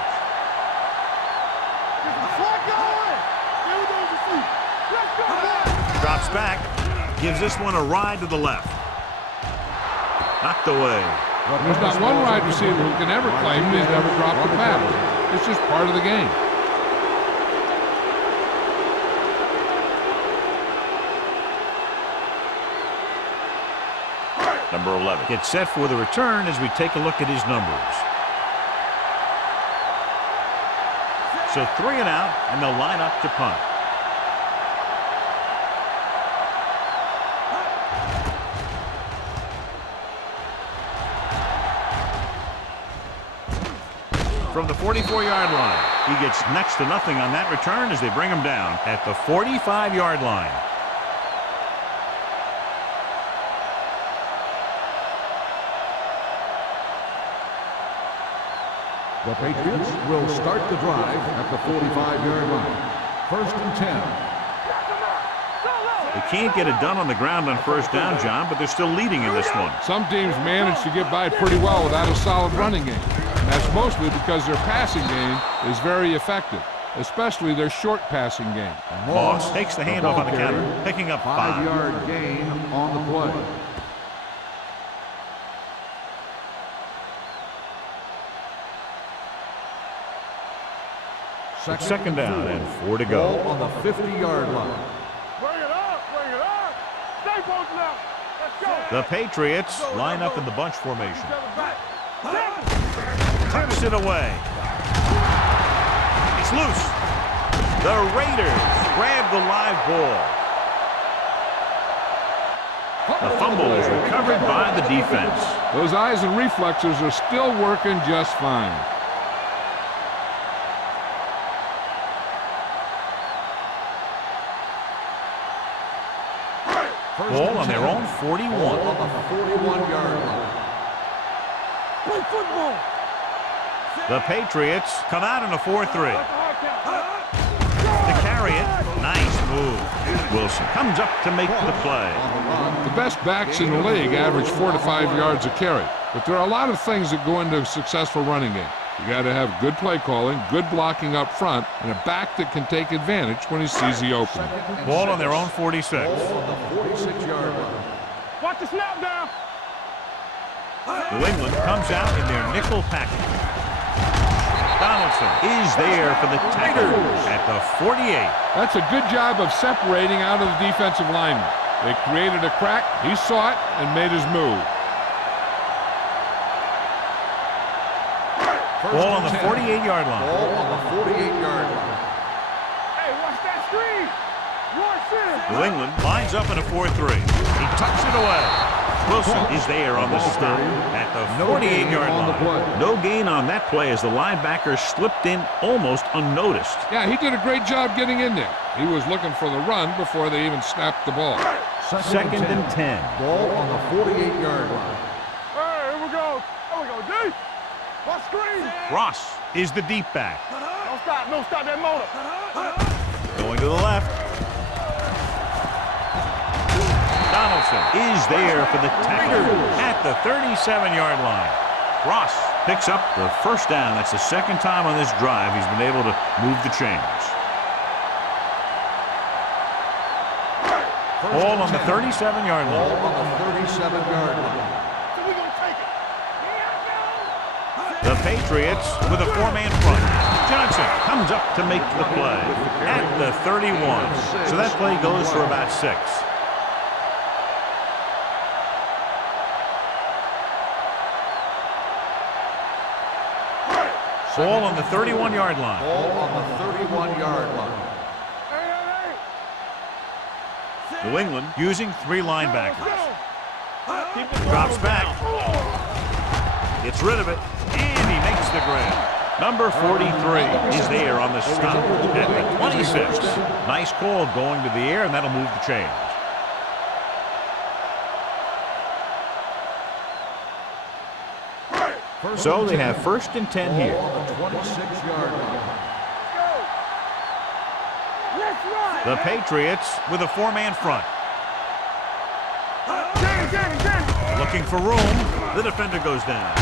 Drops back, gives this one a ride to the left. Knocked away. There's not one wide receiver who can ever claim he's never dropped a pass. It's just part of the game. Number 11 gets set for the return as we take a look at his numbers. So 3 and out, and they'll line up to punt. From the 44-yard line, he gets next to nothing on that return as they bring him down at the 45-yard line. The Patriots will start the drive at the 45-yard line. First and 10. They can't get it done on the ground on first down, John, but they're still leading in this one. Some teams manage to get by pretty well without a solid running game. And that's mostly because their passing game is very effective, especially their short passing game. Moss takes the handoff on the counter, picking up 5. 5-yard gain on the play. Second down and 4 to go. Ball on the 50-yard line. Bring it up, bring it up. Stay posted up. Let's go. The Patriots line up in the bunch formation. Each other back. Tucks it away. It's loose. The Raiders grab the live ball. The fumble is recovered by the defense. Those eyes and reflexes are still working just fine. Ball on their own 41. Ball on the 41-yard line. Play football. The Patriots come out in a 4-3. To carry it, nice move. Wilson comes up to make the play. On the run, The best backs in the league average 4 to 5 yards a carry. But there are a lot of things that go into a successful running game. You got to have good play calling, good blocking up front, and a back that can take advantage when he sees the opening. Ball on their own 46. Ball on the 46-yard line. Watch the snap down. New England comes out in their nickel package. Donaldson is there for the tackle at the 48. That's a good job of separating out of the defensive lineman. They created a crack, he saw it, and made his move. Ball on the 48-yard line. Ball on the 48-yard line. Hey, watch that screen. New England lines up in a 4-3. He tucks it away. Wilson is there on the stop at the 48-yard line. No gain on that play as the linebacker slipped in almost unnoticed. Yeah, he did a great job getting in there. He was looking for the run before they even snapped the ball. Second and 10. Ball on the 48-yard line. Hey, here we go. There we go, D. What screen? Ross is the deep back. Don't stop that motor. Going to the left. Donaldson is there for the tackle at the 37-yard line. Ross picks up the first down. That's the second time on this drive he's been able to move the chains. Ball on the 37-yard line. Ball on the 37-yard line. So we gonna take it. The Patriots with a four-man front. Johnson comes up to make the play at the 31. So that play goes for about 6. Ball on the 31-yard line. Ball on the 31-yard line. New England using 3 linebackers. Drops back. Gets rid of it. And he makes the grab. Number 43 is there on the stop at the 26. Nice call going to the air, and that'll move the chains. So they have first and 10 here. Ball on the 26-yard line. The Patriots with a 4-man front. Looking for room. The defender goes down.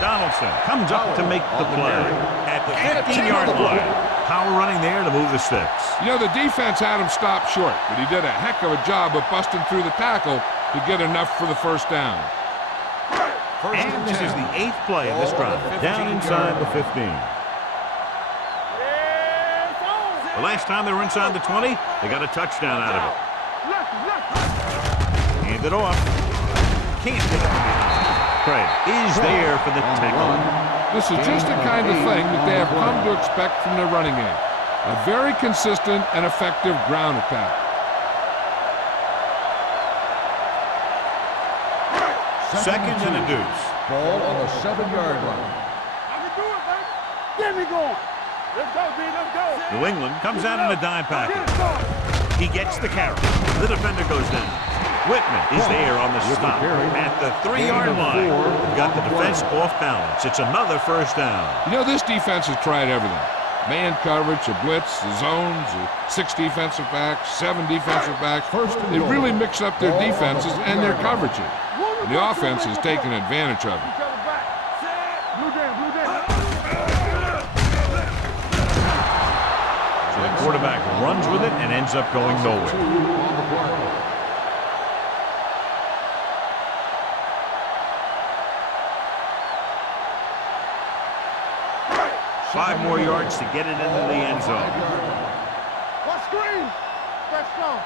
Donaldson comes up to make the play at the 15-yard line. Power running there to move the sticks. You know, the defense had him stopped short, but he did a heck of a job of busting through the tackle to get enough for the first down. And this is the 8th play of this drive. Down inside the 15. The last time they were inside the 20, they got a touchdown out of it. Hand it off. Can't get it behind. Craig is there for the tackle. This is just the kind of thing that they have come to expect from their running game. A very consistent and effective ground attack. Second and a deuce. Ball on the 7-yard line. I can do it, baby. Get me going. Let's go, D. Let's go. New England comes out in a dime package. He gets the carry. The defender goes down. Whitman is there on the stop at the 3-yard line. They've got the defense off balance. It's another first down. You know, this defense has tried everything. Man coverage, a blitz, the zones, 6 defensive backs, 7 defensive backs. They really mix up their defenses and their coverages. And the offense has taken advantage of it. So the quarterback runs with it and ends up going nowhere. 5 more yards to get it into the end zone. What screen? That's strong.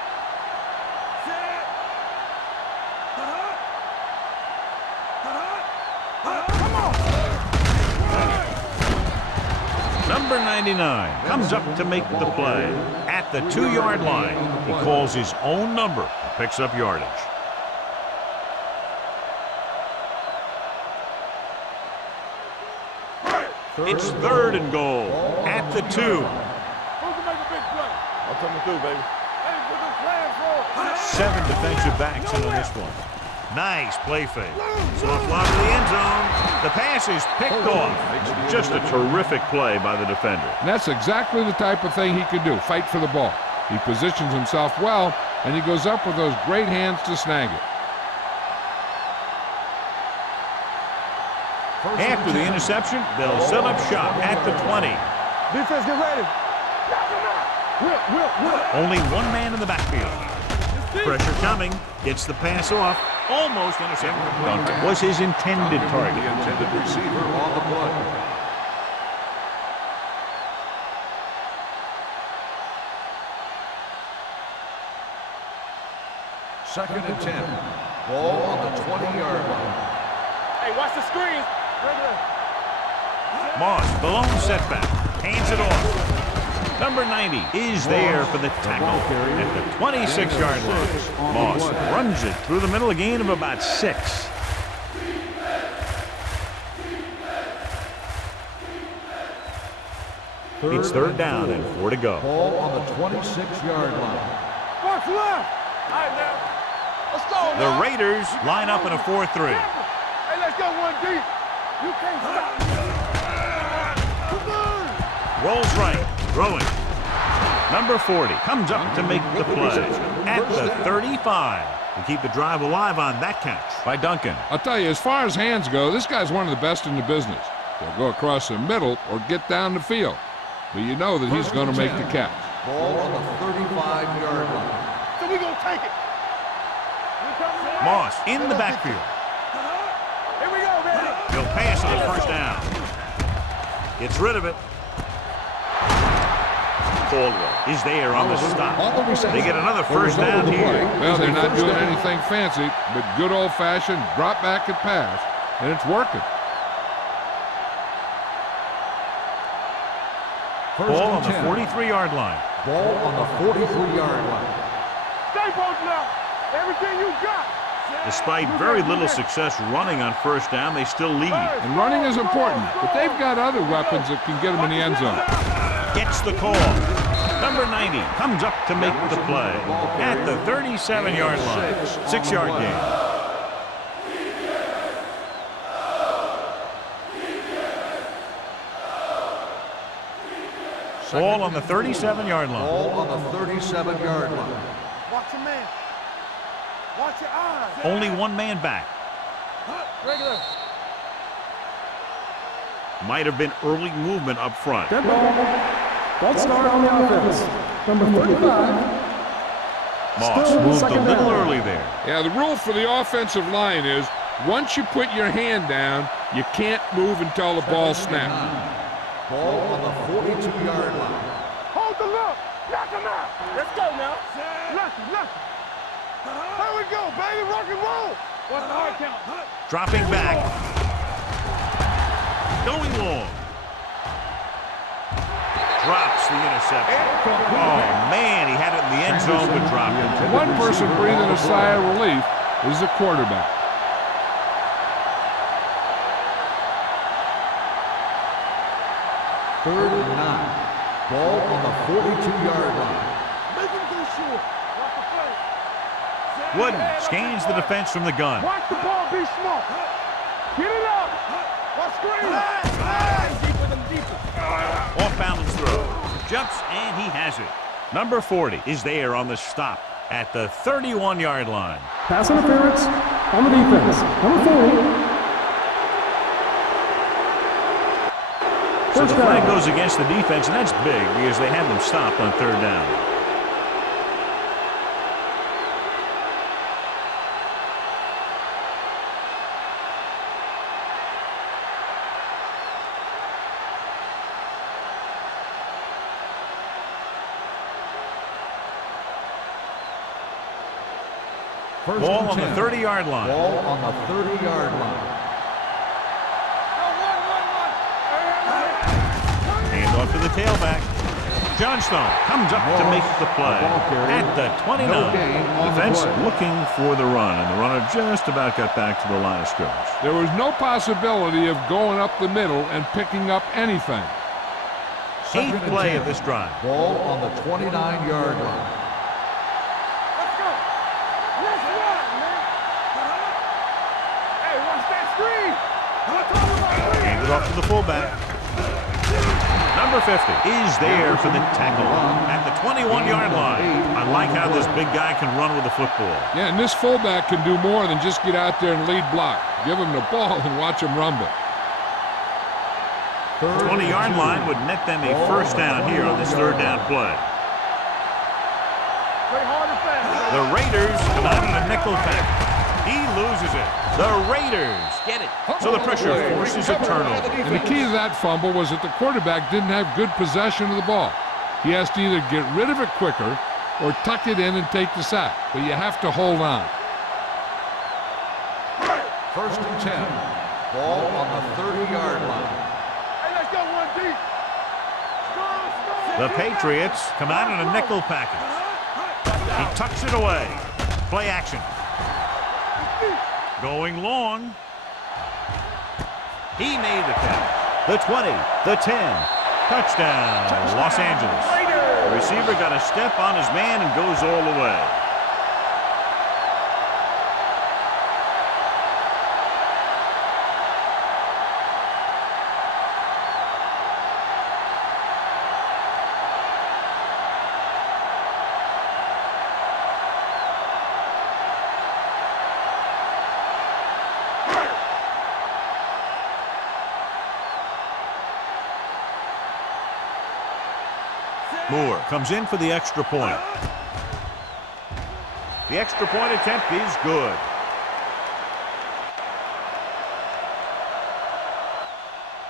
Come on. Number 99 comes up to make the play at the 2-yard line. He calls his own number and picks up yardage. It's 3rd and goal at the 2. Who can make a big play? I'm coming through, baby. Hey, put them flags on. 7 defensive backs in on this one. Nice play fake. Soft lob to the end zone. The pass is picked off. Just a terrific play by the defender. And that's exactly the type of thing he could do, fight for the ball. He positions himself well, and he goes up with those great hands to snag it. After the interception, they'll set up shop at the 20. Defense, get ready. Only one man in the backfield. Pressure coming. Gets the pass off. Almost intercepted. Duncan was his intended target. The intended receiver on the play. Second and 10. Ball on the 20-yard line. Hey, watch the screen. Moss, the lone setback. Hands it off. Number 90 is there for the tackle at the 26-yard line. Moss runs it through the middle, a gain of about 6. It's third down and 4 to go. Ball on the 26-yard line. Watch left. All right, now. Let's go, The man. Raiders line up in a 4-3. Hey, let's go one deep. You can't stop me. Come on. Rolls right, throwing. Number 40 comes up to make the play at the 35. To keep the drive alive on that catch by Duncan. I'll tell you, as far as hands go, this guy's one of the best in the business. He'll go across the middle or get down the field. But you know that he's going to make the catch. Ball on the 35-yard line. So we gonna take it. Moss in the backfield. Here we go, baby. He'll pass on the first down. Gets rid of it. Caldwell is there on the stop. They get another first down here. Well, they're not doing anything fancy, but good old-fashioned drop back and pass, and it's working. Ball on the 43-yard line. Ball on the 43-yard line. Stay both now. Everything you got. Despite very little success running on first down, they still lead. And running is important, but they've got other weapons that can get them in the end zone. Gets the call. Number 90 comes up to make the play at the 37-yard line. 6-yard gain. Ball on the 37-yard line. Ball on the 37-yard line. Watch your man. Watch your eyes. Only one man back. Regular. Might have been early movement up front. Dead ball. False start on the offense. Number 35. Moss Still moved a second little down. early there. Yeah, the rule for the offensive line is once you put your hand down, you can't move until the ball snaps. Ball on the 42-yard line. Hold the look. Knock him out. Let's go now. Left. Here we go, baby. Rock and roll. What's the hard count? Dropping back. Going long. Drops the interception. Oh, man, he had it in the end zone but dropped it. One person breathing a sigh of relief is the quarterback. Third and 9. Ball on the 42-yard line. Make him go short. Watch the play. Wooden scans the defense from the gun. Watch the ball. Be smart. Get it up. Watch screen. Deeper than deeper. Off balance throw. Jumps and he has it. Number 40 is there on the stop at the 31-yard line. Pass interference on the defense. Number 4. So the flag goes against the defense, and that's big because they had them stopped on third down. Ball on the 30-yard line. Ball on the 30-yard line. Hand off to the tailback. Johnstone comes up to make the play at the 29. Defense looking for the run, and the runner just about got back to the line of scrimmage. There was no possibility of going up the middle and picking up anything. Eighth play of this drive. Ball on the 29-yard line. Let's go. Let's run, man. Hey, watch that screen. Hand it off to the fullback. Number 50 is there for the tackle at the 21-yard line. I like how this big guy can run with the football. Yeah, and this fullback can do more than just get out there and lead block. Give him the ball and watch him rumble. 20-yard line would net them a first down here on this third down play. The Raiders come out in a nickel package. He loses it. The Raiders get it. So the pressure forces a turnover. And the key to that fumble was that the quarterback didn't have good possession of the ball. He has to either get rid of it quicker or tuck it in and take the sack. But you have to hold on. First and 10. Ball on the 30-yard line. Hey, let's go one deep. The Patriots come out in a nickel package. He tucks it away. Play action. Going long. He made the catch. The 20, the 10. Touchdown, Los Angeles. The receiver got a step on his man and goes all the way. Moore comes in for the extra point. The extra point attempt is good.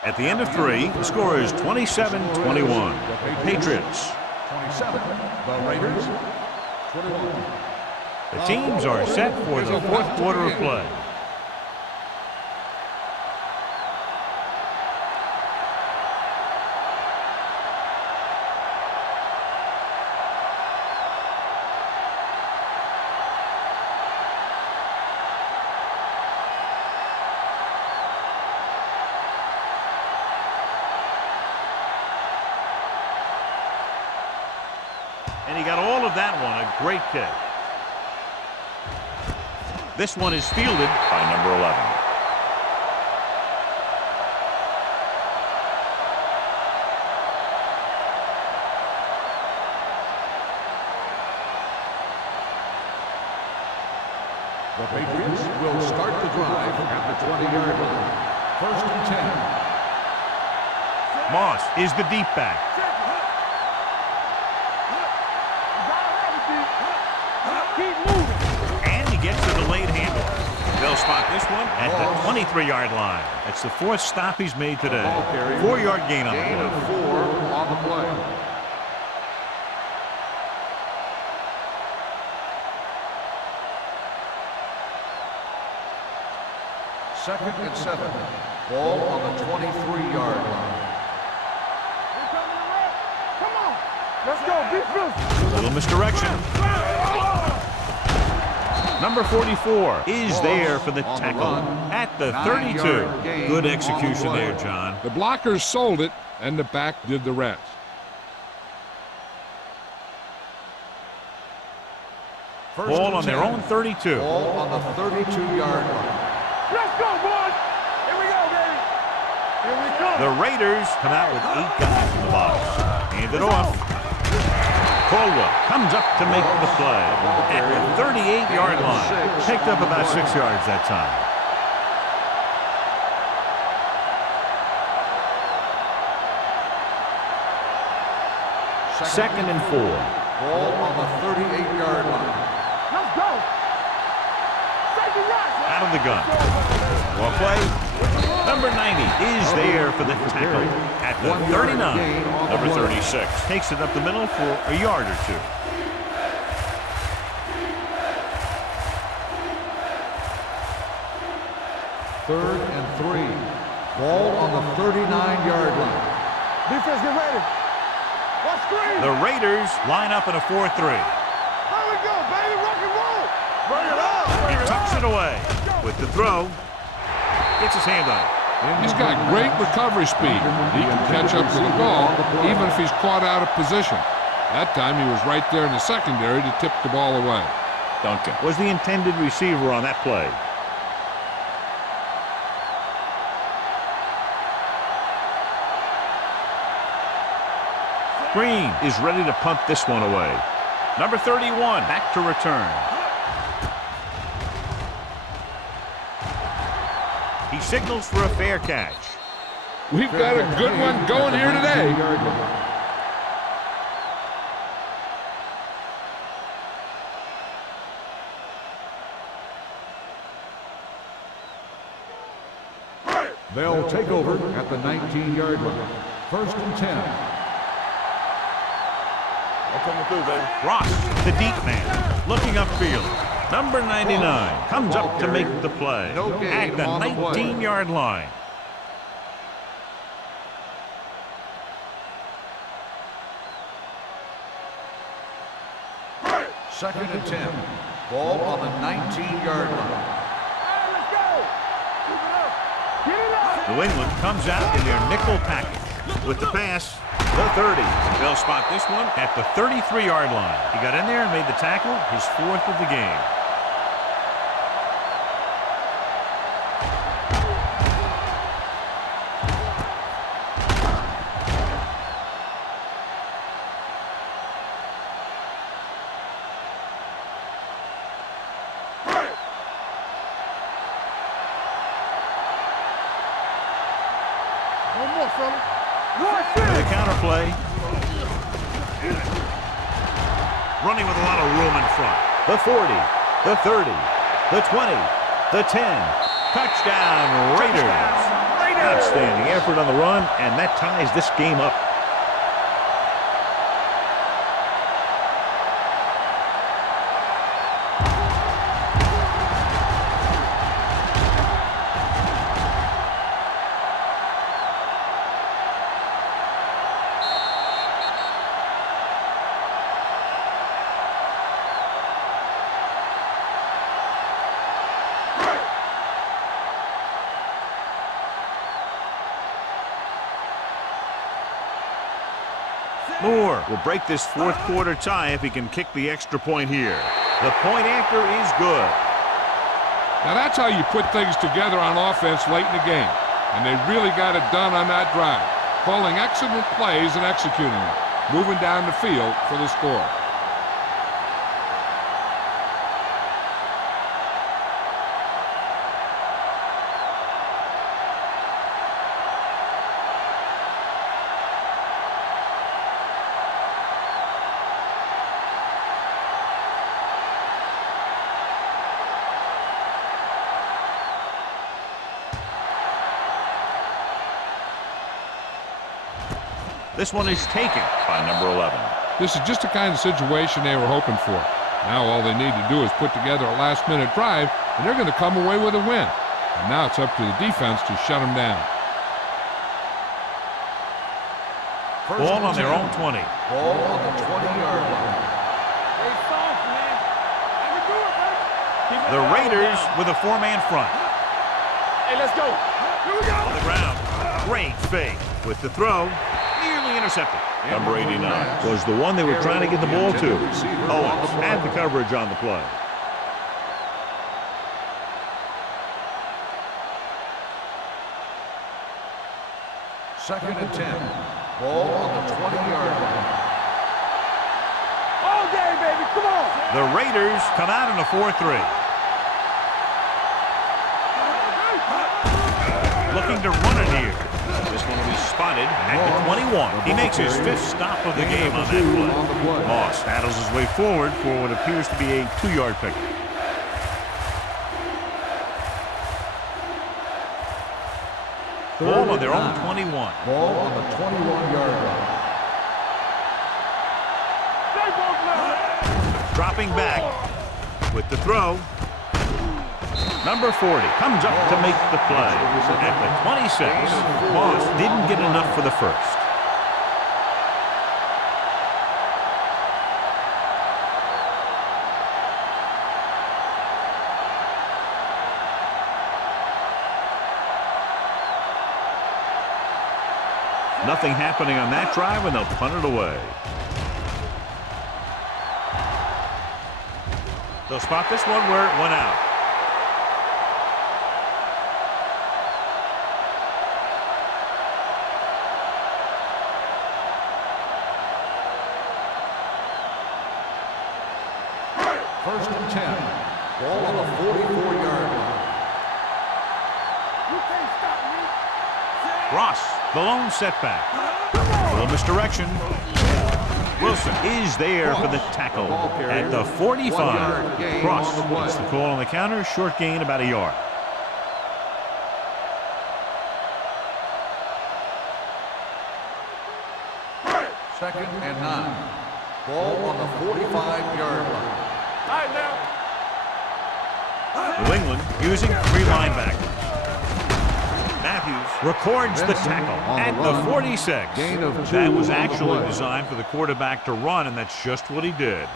At the end of 3, the score is 27-21. Patriots. 27. The Raiders. 21. The teams are set for the fourth quarter of play. And he got all of that one, a great kick. This one is fielded by number 11. The Patriots will start the drive at the 20-yard line. First and 10. Moss is the deep back. And he gets the delayed handoff. They'll spot this one at the 23-yard line. That's the fourth stop he's made today. 4-yard gain on the play. Gain of 4 on the play. Second and 7. Ball on the 23-yard line. Come on. Let's go. Defense. Little misdirection. Number 44 is there for the tackle at the 32. Good execution there, John. The blockers sold it, and the back did the rest. Ball on their own 32. Ball on the 32-yard line. Let's go, boys. Here we go, baby. Here we come. The Raiders come out with 8 guys in the box. Hand it off. Caldwell comes up to make the play at the 38-yard line. Picked up about 6 yards that time. Second and 4. Ball on the 38-yard line. Let's go. Safety right. Out of the gun. Well play. Number 90 is there for the tackle at the 39. Number 36 takes it up the middle for a yard or 2. Third and 3. Ball on the 39-yard line. Defense, get ready. Watch screen. The Raiders line up in a 4-3. Here we go, baby. Rock and roll. Bring it up. He tucks it away with the throw. Gets his hand on it. He's got great recovery speed. He can catch up to the ball even if he's caught out of position. That time he was right there in the secondary to tip the ball away. Duncan was the intended receiver on that play. Green is ready to punt this one away. Number 31 back to return. He signals for a fair catch. We've got a good one going here today. They'll take over at the 19-yard line. First and 10. Ross, the deep man, looking upfield. Number 99 comes up to make the play at the 19-yard line. Second and 10. Ball on the 19-yard line. New England comes out in their nickel package with the pass, the 30. They'll spot this one at the 33-yard line. He got in there and made the tackle, his 4th of the game. The counter play. Running with a lot of room in front. The 40, the 30, the 20, the 10. Touchdown, Raiders. Outstanding effort on the run, and that ties this game up. Moore will break this 4th quarter tie if he can kick the extra point here. The point after is good. Now that's how you put things together on offense late in the game. And they really got it done on that drive. Calling excellent plays and executing them. Moving down the field for the score. This one is taken by number 11. This is just the kind of situation they were hoping for. Now all they need to do is put together a last-minute drive, and they're going to come away with a win. And now it's up to the defense to shut them down. Ball on their own 20. Ball on the 20-yard line. The Raiders with a 4-man front. Hey, let's go. Here we go. On the ground. Great fake with the throw. Nearly intercepted. Number 89 was the one they were trying to get the ball to. Owens had the coverage on the play. Second and 10. Ball on the 20-yard line. All day, baby. Come on. The Raiders come out in a 4-3. Looking to run it here. This one will be spotted at the 21. He makes his 5th stop of the game on that play. Moss battles his way forward for what appears to be a 2-yard pickup. Ball on their own 21. Ball on the 21-yard line. Dropping back with the throw. Number 40 comes up to make the play. At the 26, Moss didn't get enough for the first. Nothing happening on that drive, and they'll punt it away. They'll spot this one where it went out. First and 10. Ball on the 44-yard line. You can't stop me. Ross The lone setback. A little misdirection. Wilson is there for the tackle at the 45. Cross gets the call on the counter. Short gain about a yard. Second and 9. Ball on the 45-yard line. All right, now. New England using 3 linebackers. Matthews records the tackle at the 46. Gain of 2 That was on the actually play. designed for the quarterback to run, and that's just what he did.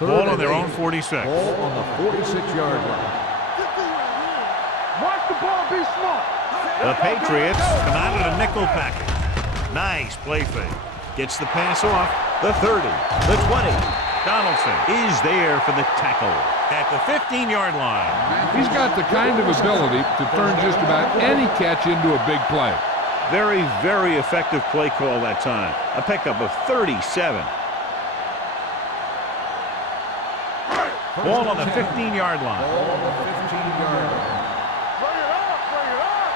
Ball on their own 46. Ball on the 46-yard line. Watch the ball, be smart. The Patriots come out in a nickel package. Nice play fake. Gets the pass off. The 30. The 20. Donaldson is there for the tackle at the 15-yard line. He's got the kind of ability to turn just about any catch into a big play. Very, very effective play call that time. A pickup of 37. Ball on the 15-yard line. Ball on the 15-yard line. Bring it up, bring it up.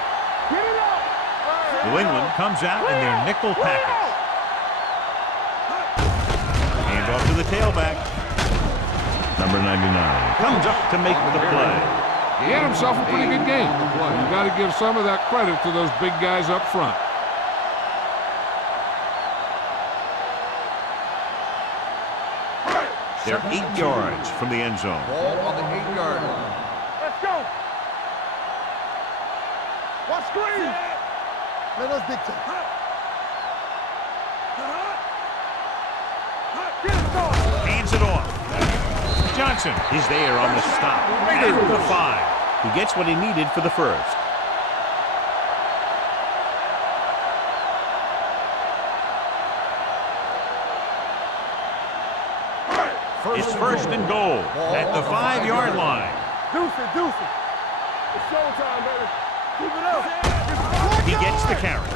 Get it up. New England comes out in their nickel package. Hand off to the tailback. Number 99 comes up to make the play. He had himself a pretty good game. You got to give some of that credit to those big guys up front. They're 8 yards from the end zone. Ball on the 8-yard line. Let's go. Watch screen. Let us dictate. Get it going. Hands it off. Johnson is there on the stop. At the 5. He gets what he needed for the first. It's first and goal at the 5-yard line. Deuce it, deuce it. It's showtime, baby. Keep it up. He gets the carry.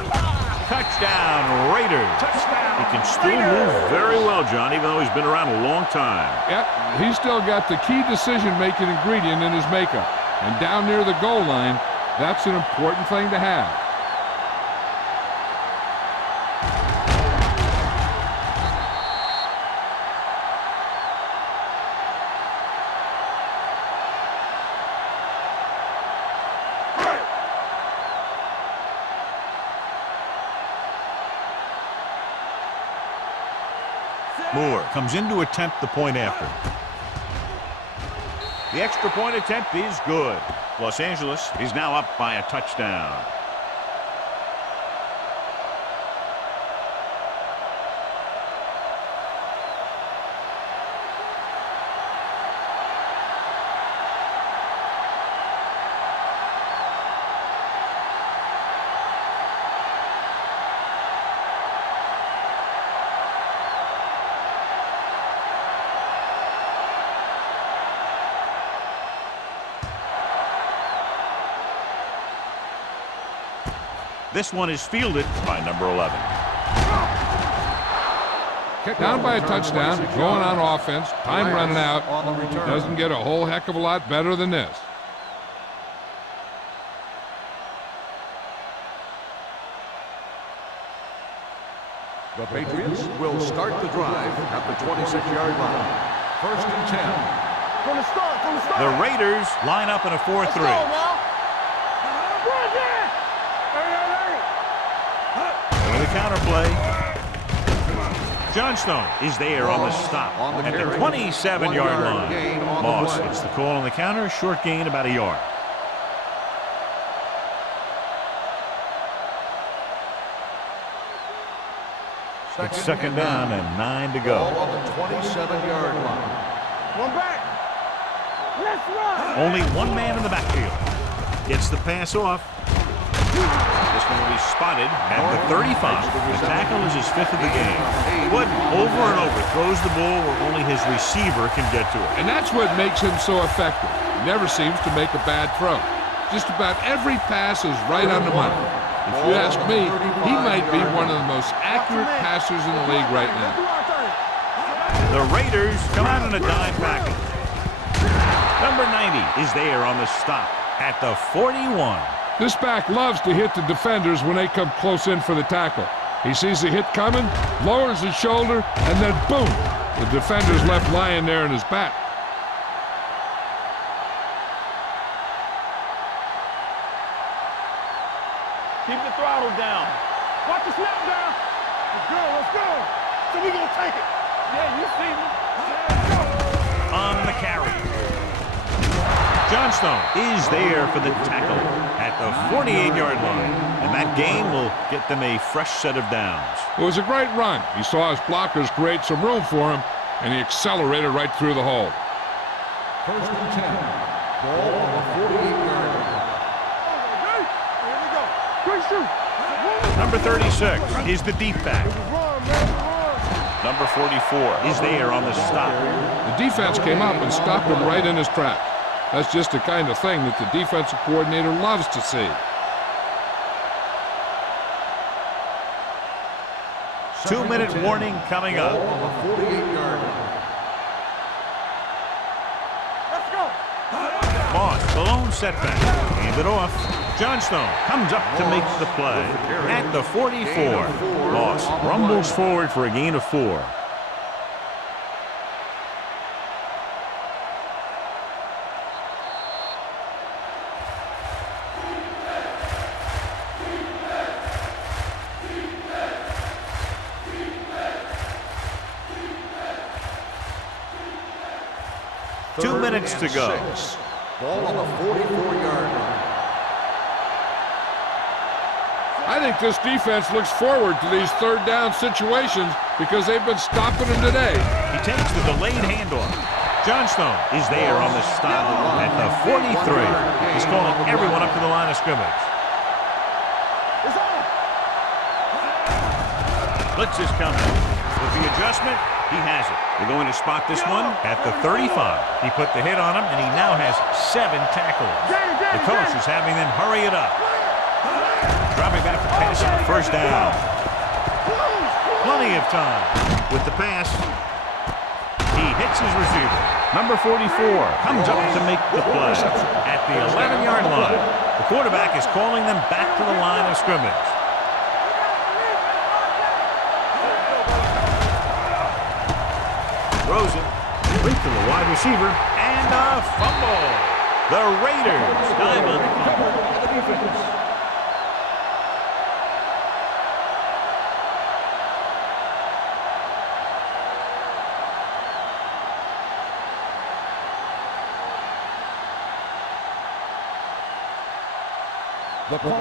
Touchdown, Raiders. He can still move very well, John, even though he's been around a long time. Yep, he's still got the key decision-making ingredient in his makeup. And down near the goal line, that's an important thing to have. Moore comes in to attempt the point after. The extra point attempt is good. Los Angeles is now up by a touchdown. This one is fielded by number 11. Down by a touchdown, going on offense, time running out. Doesn't get a whole heck of a lot better than this. The Patriots will start the drive at the 26-yard line. First and 10. From the start, from the start. The Raiders line up in a 4-3. Let's go now. Bring it. With a counter play. Johnstone is there on the stop at the 27-yard line. Moss gets the call on the counter. Short gain about a yard. It's second down and 9 to go. Ball on the 27-yard line. One back. Let's run. Only one man in the backfield. Gets the pass off. This one will be spotted at the 35. The tackle is his 5th of the game. Wood over and over throws the ball where only his receiver can get to it. And that's what makes him so effective. He never seems to make a bad throw. Just about every pass is right on the money. If you ask me, he might be one of the most accurate passers in the league right now. The Raiders come out in a dime package. Number 90 is there on the stop at the 41. This back loves to hit the defenders when they come close in for the tackle. He sees the hit coming, lowers his shoulder, and then boom, the defender's left lying there in his back. Keep the throttle down. Watch the snap down. Let's go, let's go. So we gonna take it. Yeah, you see me. On the carry. Johnstone is there for the tackle at the 48-yard line. And that gain will get them a fresh set of downs. It was a great run. He saw his blockers create some room for him, and he accelerated right through the hole. First and 10. Ball on the 48-yard line. Here we go. Quick shoot. Number 36 is the deep back. Number 44 is there on the stop. The defense came up and stopped him right in his tracks. That's just the kind of thing that the defensive coordinator loves to see. Two-minute warning coming up. Ball on the 48-yard line. Let's go. Moss, the lone setback. Hand it off. Johnstone comes up to make the play at the 44. Moss rumbles forward for a gain of 4. Two minutes to go. Ball on the 44-yard line. I think this defense looks forward to these third down situations because they've been stopping them today. He takes the delayed handoff. Johnstone is there on the stop at the 43. He's calling everyone up to the line of scrimmage. It's on. Blitz is coming. With the adjustment, he has it. They're going to spot this one at the 35. He put the hit on him, and he now has 7 tackles. The coach is having them hurry it up. Dropping back to pass on the first down. Plenty of time. With the pass, he hits his receiver. Number 44 comes up to make the play at the 11-yard line. The quarterback is calling them back to the line of scrimmage. Throws it, complete to the wide receiver, and a fumble. The Raiders dive on the fumble.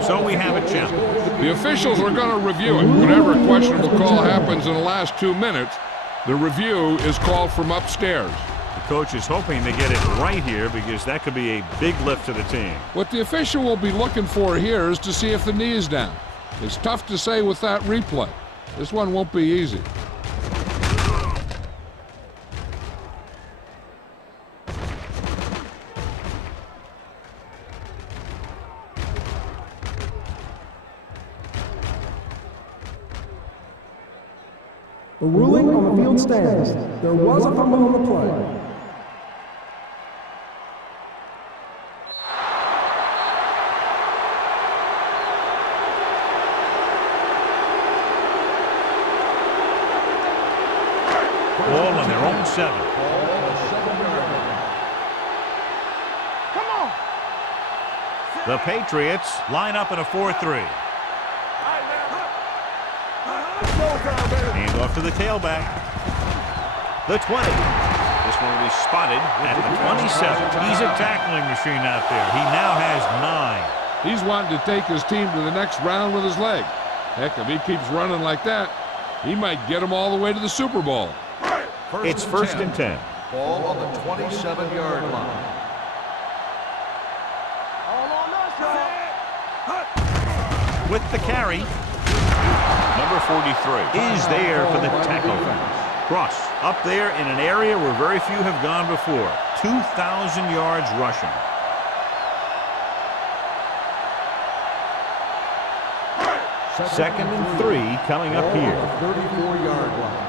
So we have a challenge. The officials are going to review it. Whenever a questionable call happens in the last 2 minutes, the review is called from upstairs. The coach is hoping to get it right here because that could be a big lift to the team. What the official will be looking for here is to see if the knee is down. It's tough to say with that replay. This one won't be easy. The ruling on the field stands. There was a fumble on the play. Ball on their own 7. Come on. The Patriots line up in a 4-3. Hand off to the tailback. The 20. This one will be spotted at the 27. He's a tackling machine out there. He now has 9. He's wanting to take his team to the next round with his leg. Heck, if he keeps running like that, he might get him all the way to the Super Bowl. It's first and 10. Ball on the 27-yard line. All on us, y'all. With the carry, number 43 is there for the tackle. Cross up there in an area where very few have gone before. 2,000 yards rushing. Second and 3 coming up here. 34-yard line.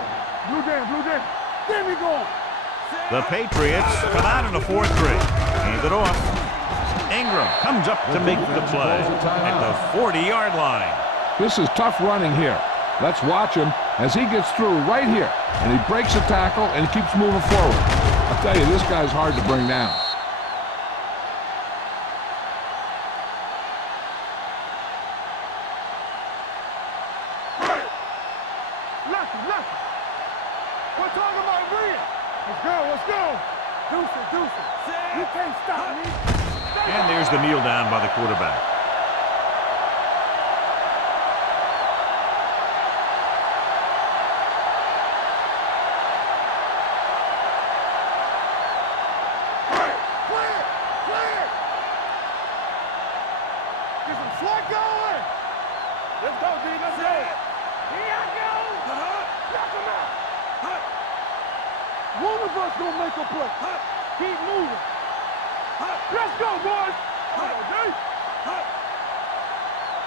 Blue Dan, blue Dan. There we go. The Patriots come out in a 4-3. Hand it off. Ingram comes up to make the play at the 40-yard line. This is tough running here. Let's watch him as he gets through right here. And he breaks a tackle and he keeps moving forward. I'll tell you, this guy's hard to bring down. We're talking about Rhea. Let's go. Deuce. You can't stop me. And there's the kneel down by the quarterback. Clear. Get some sweat going. Let's go, D. Let's go. Here I go. Knock him out. One of us gonna make a play. Keep moving. Let's go, boys.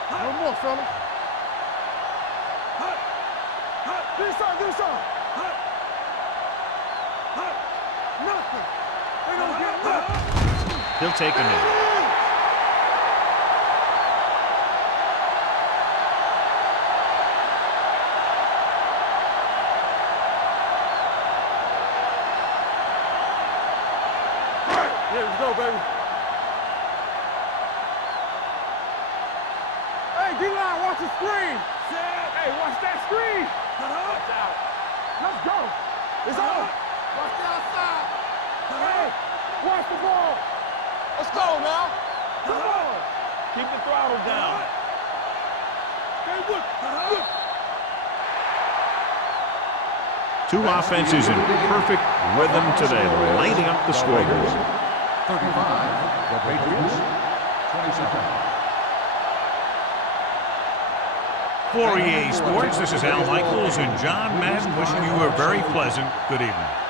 No more, fellas. This side. Nothing. They don't get nothing. He'll take a knee. Here we go, baby. Hey, D-line, watch the screen. Hey, watch that screen. Watch out. Let's go. It's on. Watch the outside. Hey, watch the ball. Let's go now. Come on. Keep the throttle down. Hey, look. Two offenses in perfect rhythm today, lighting up the scoreboard. 35, the Patriots, 27. For EA Sports, this is Al Michaels and John Madden wishing you a very pleasant good evening.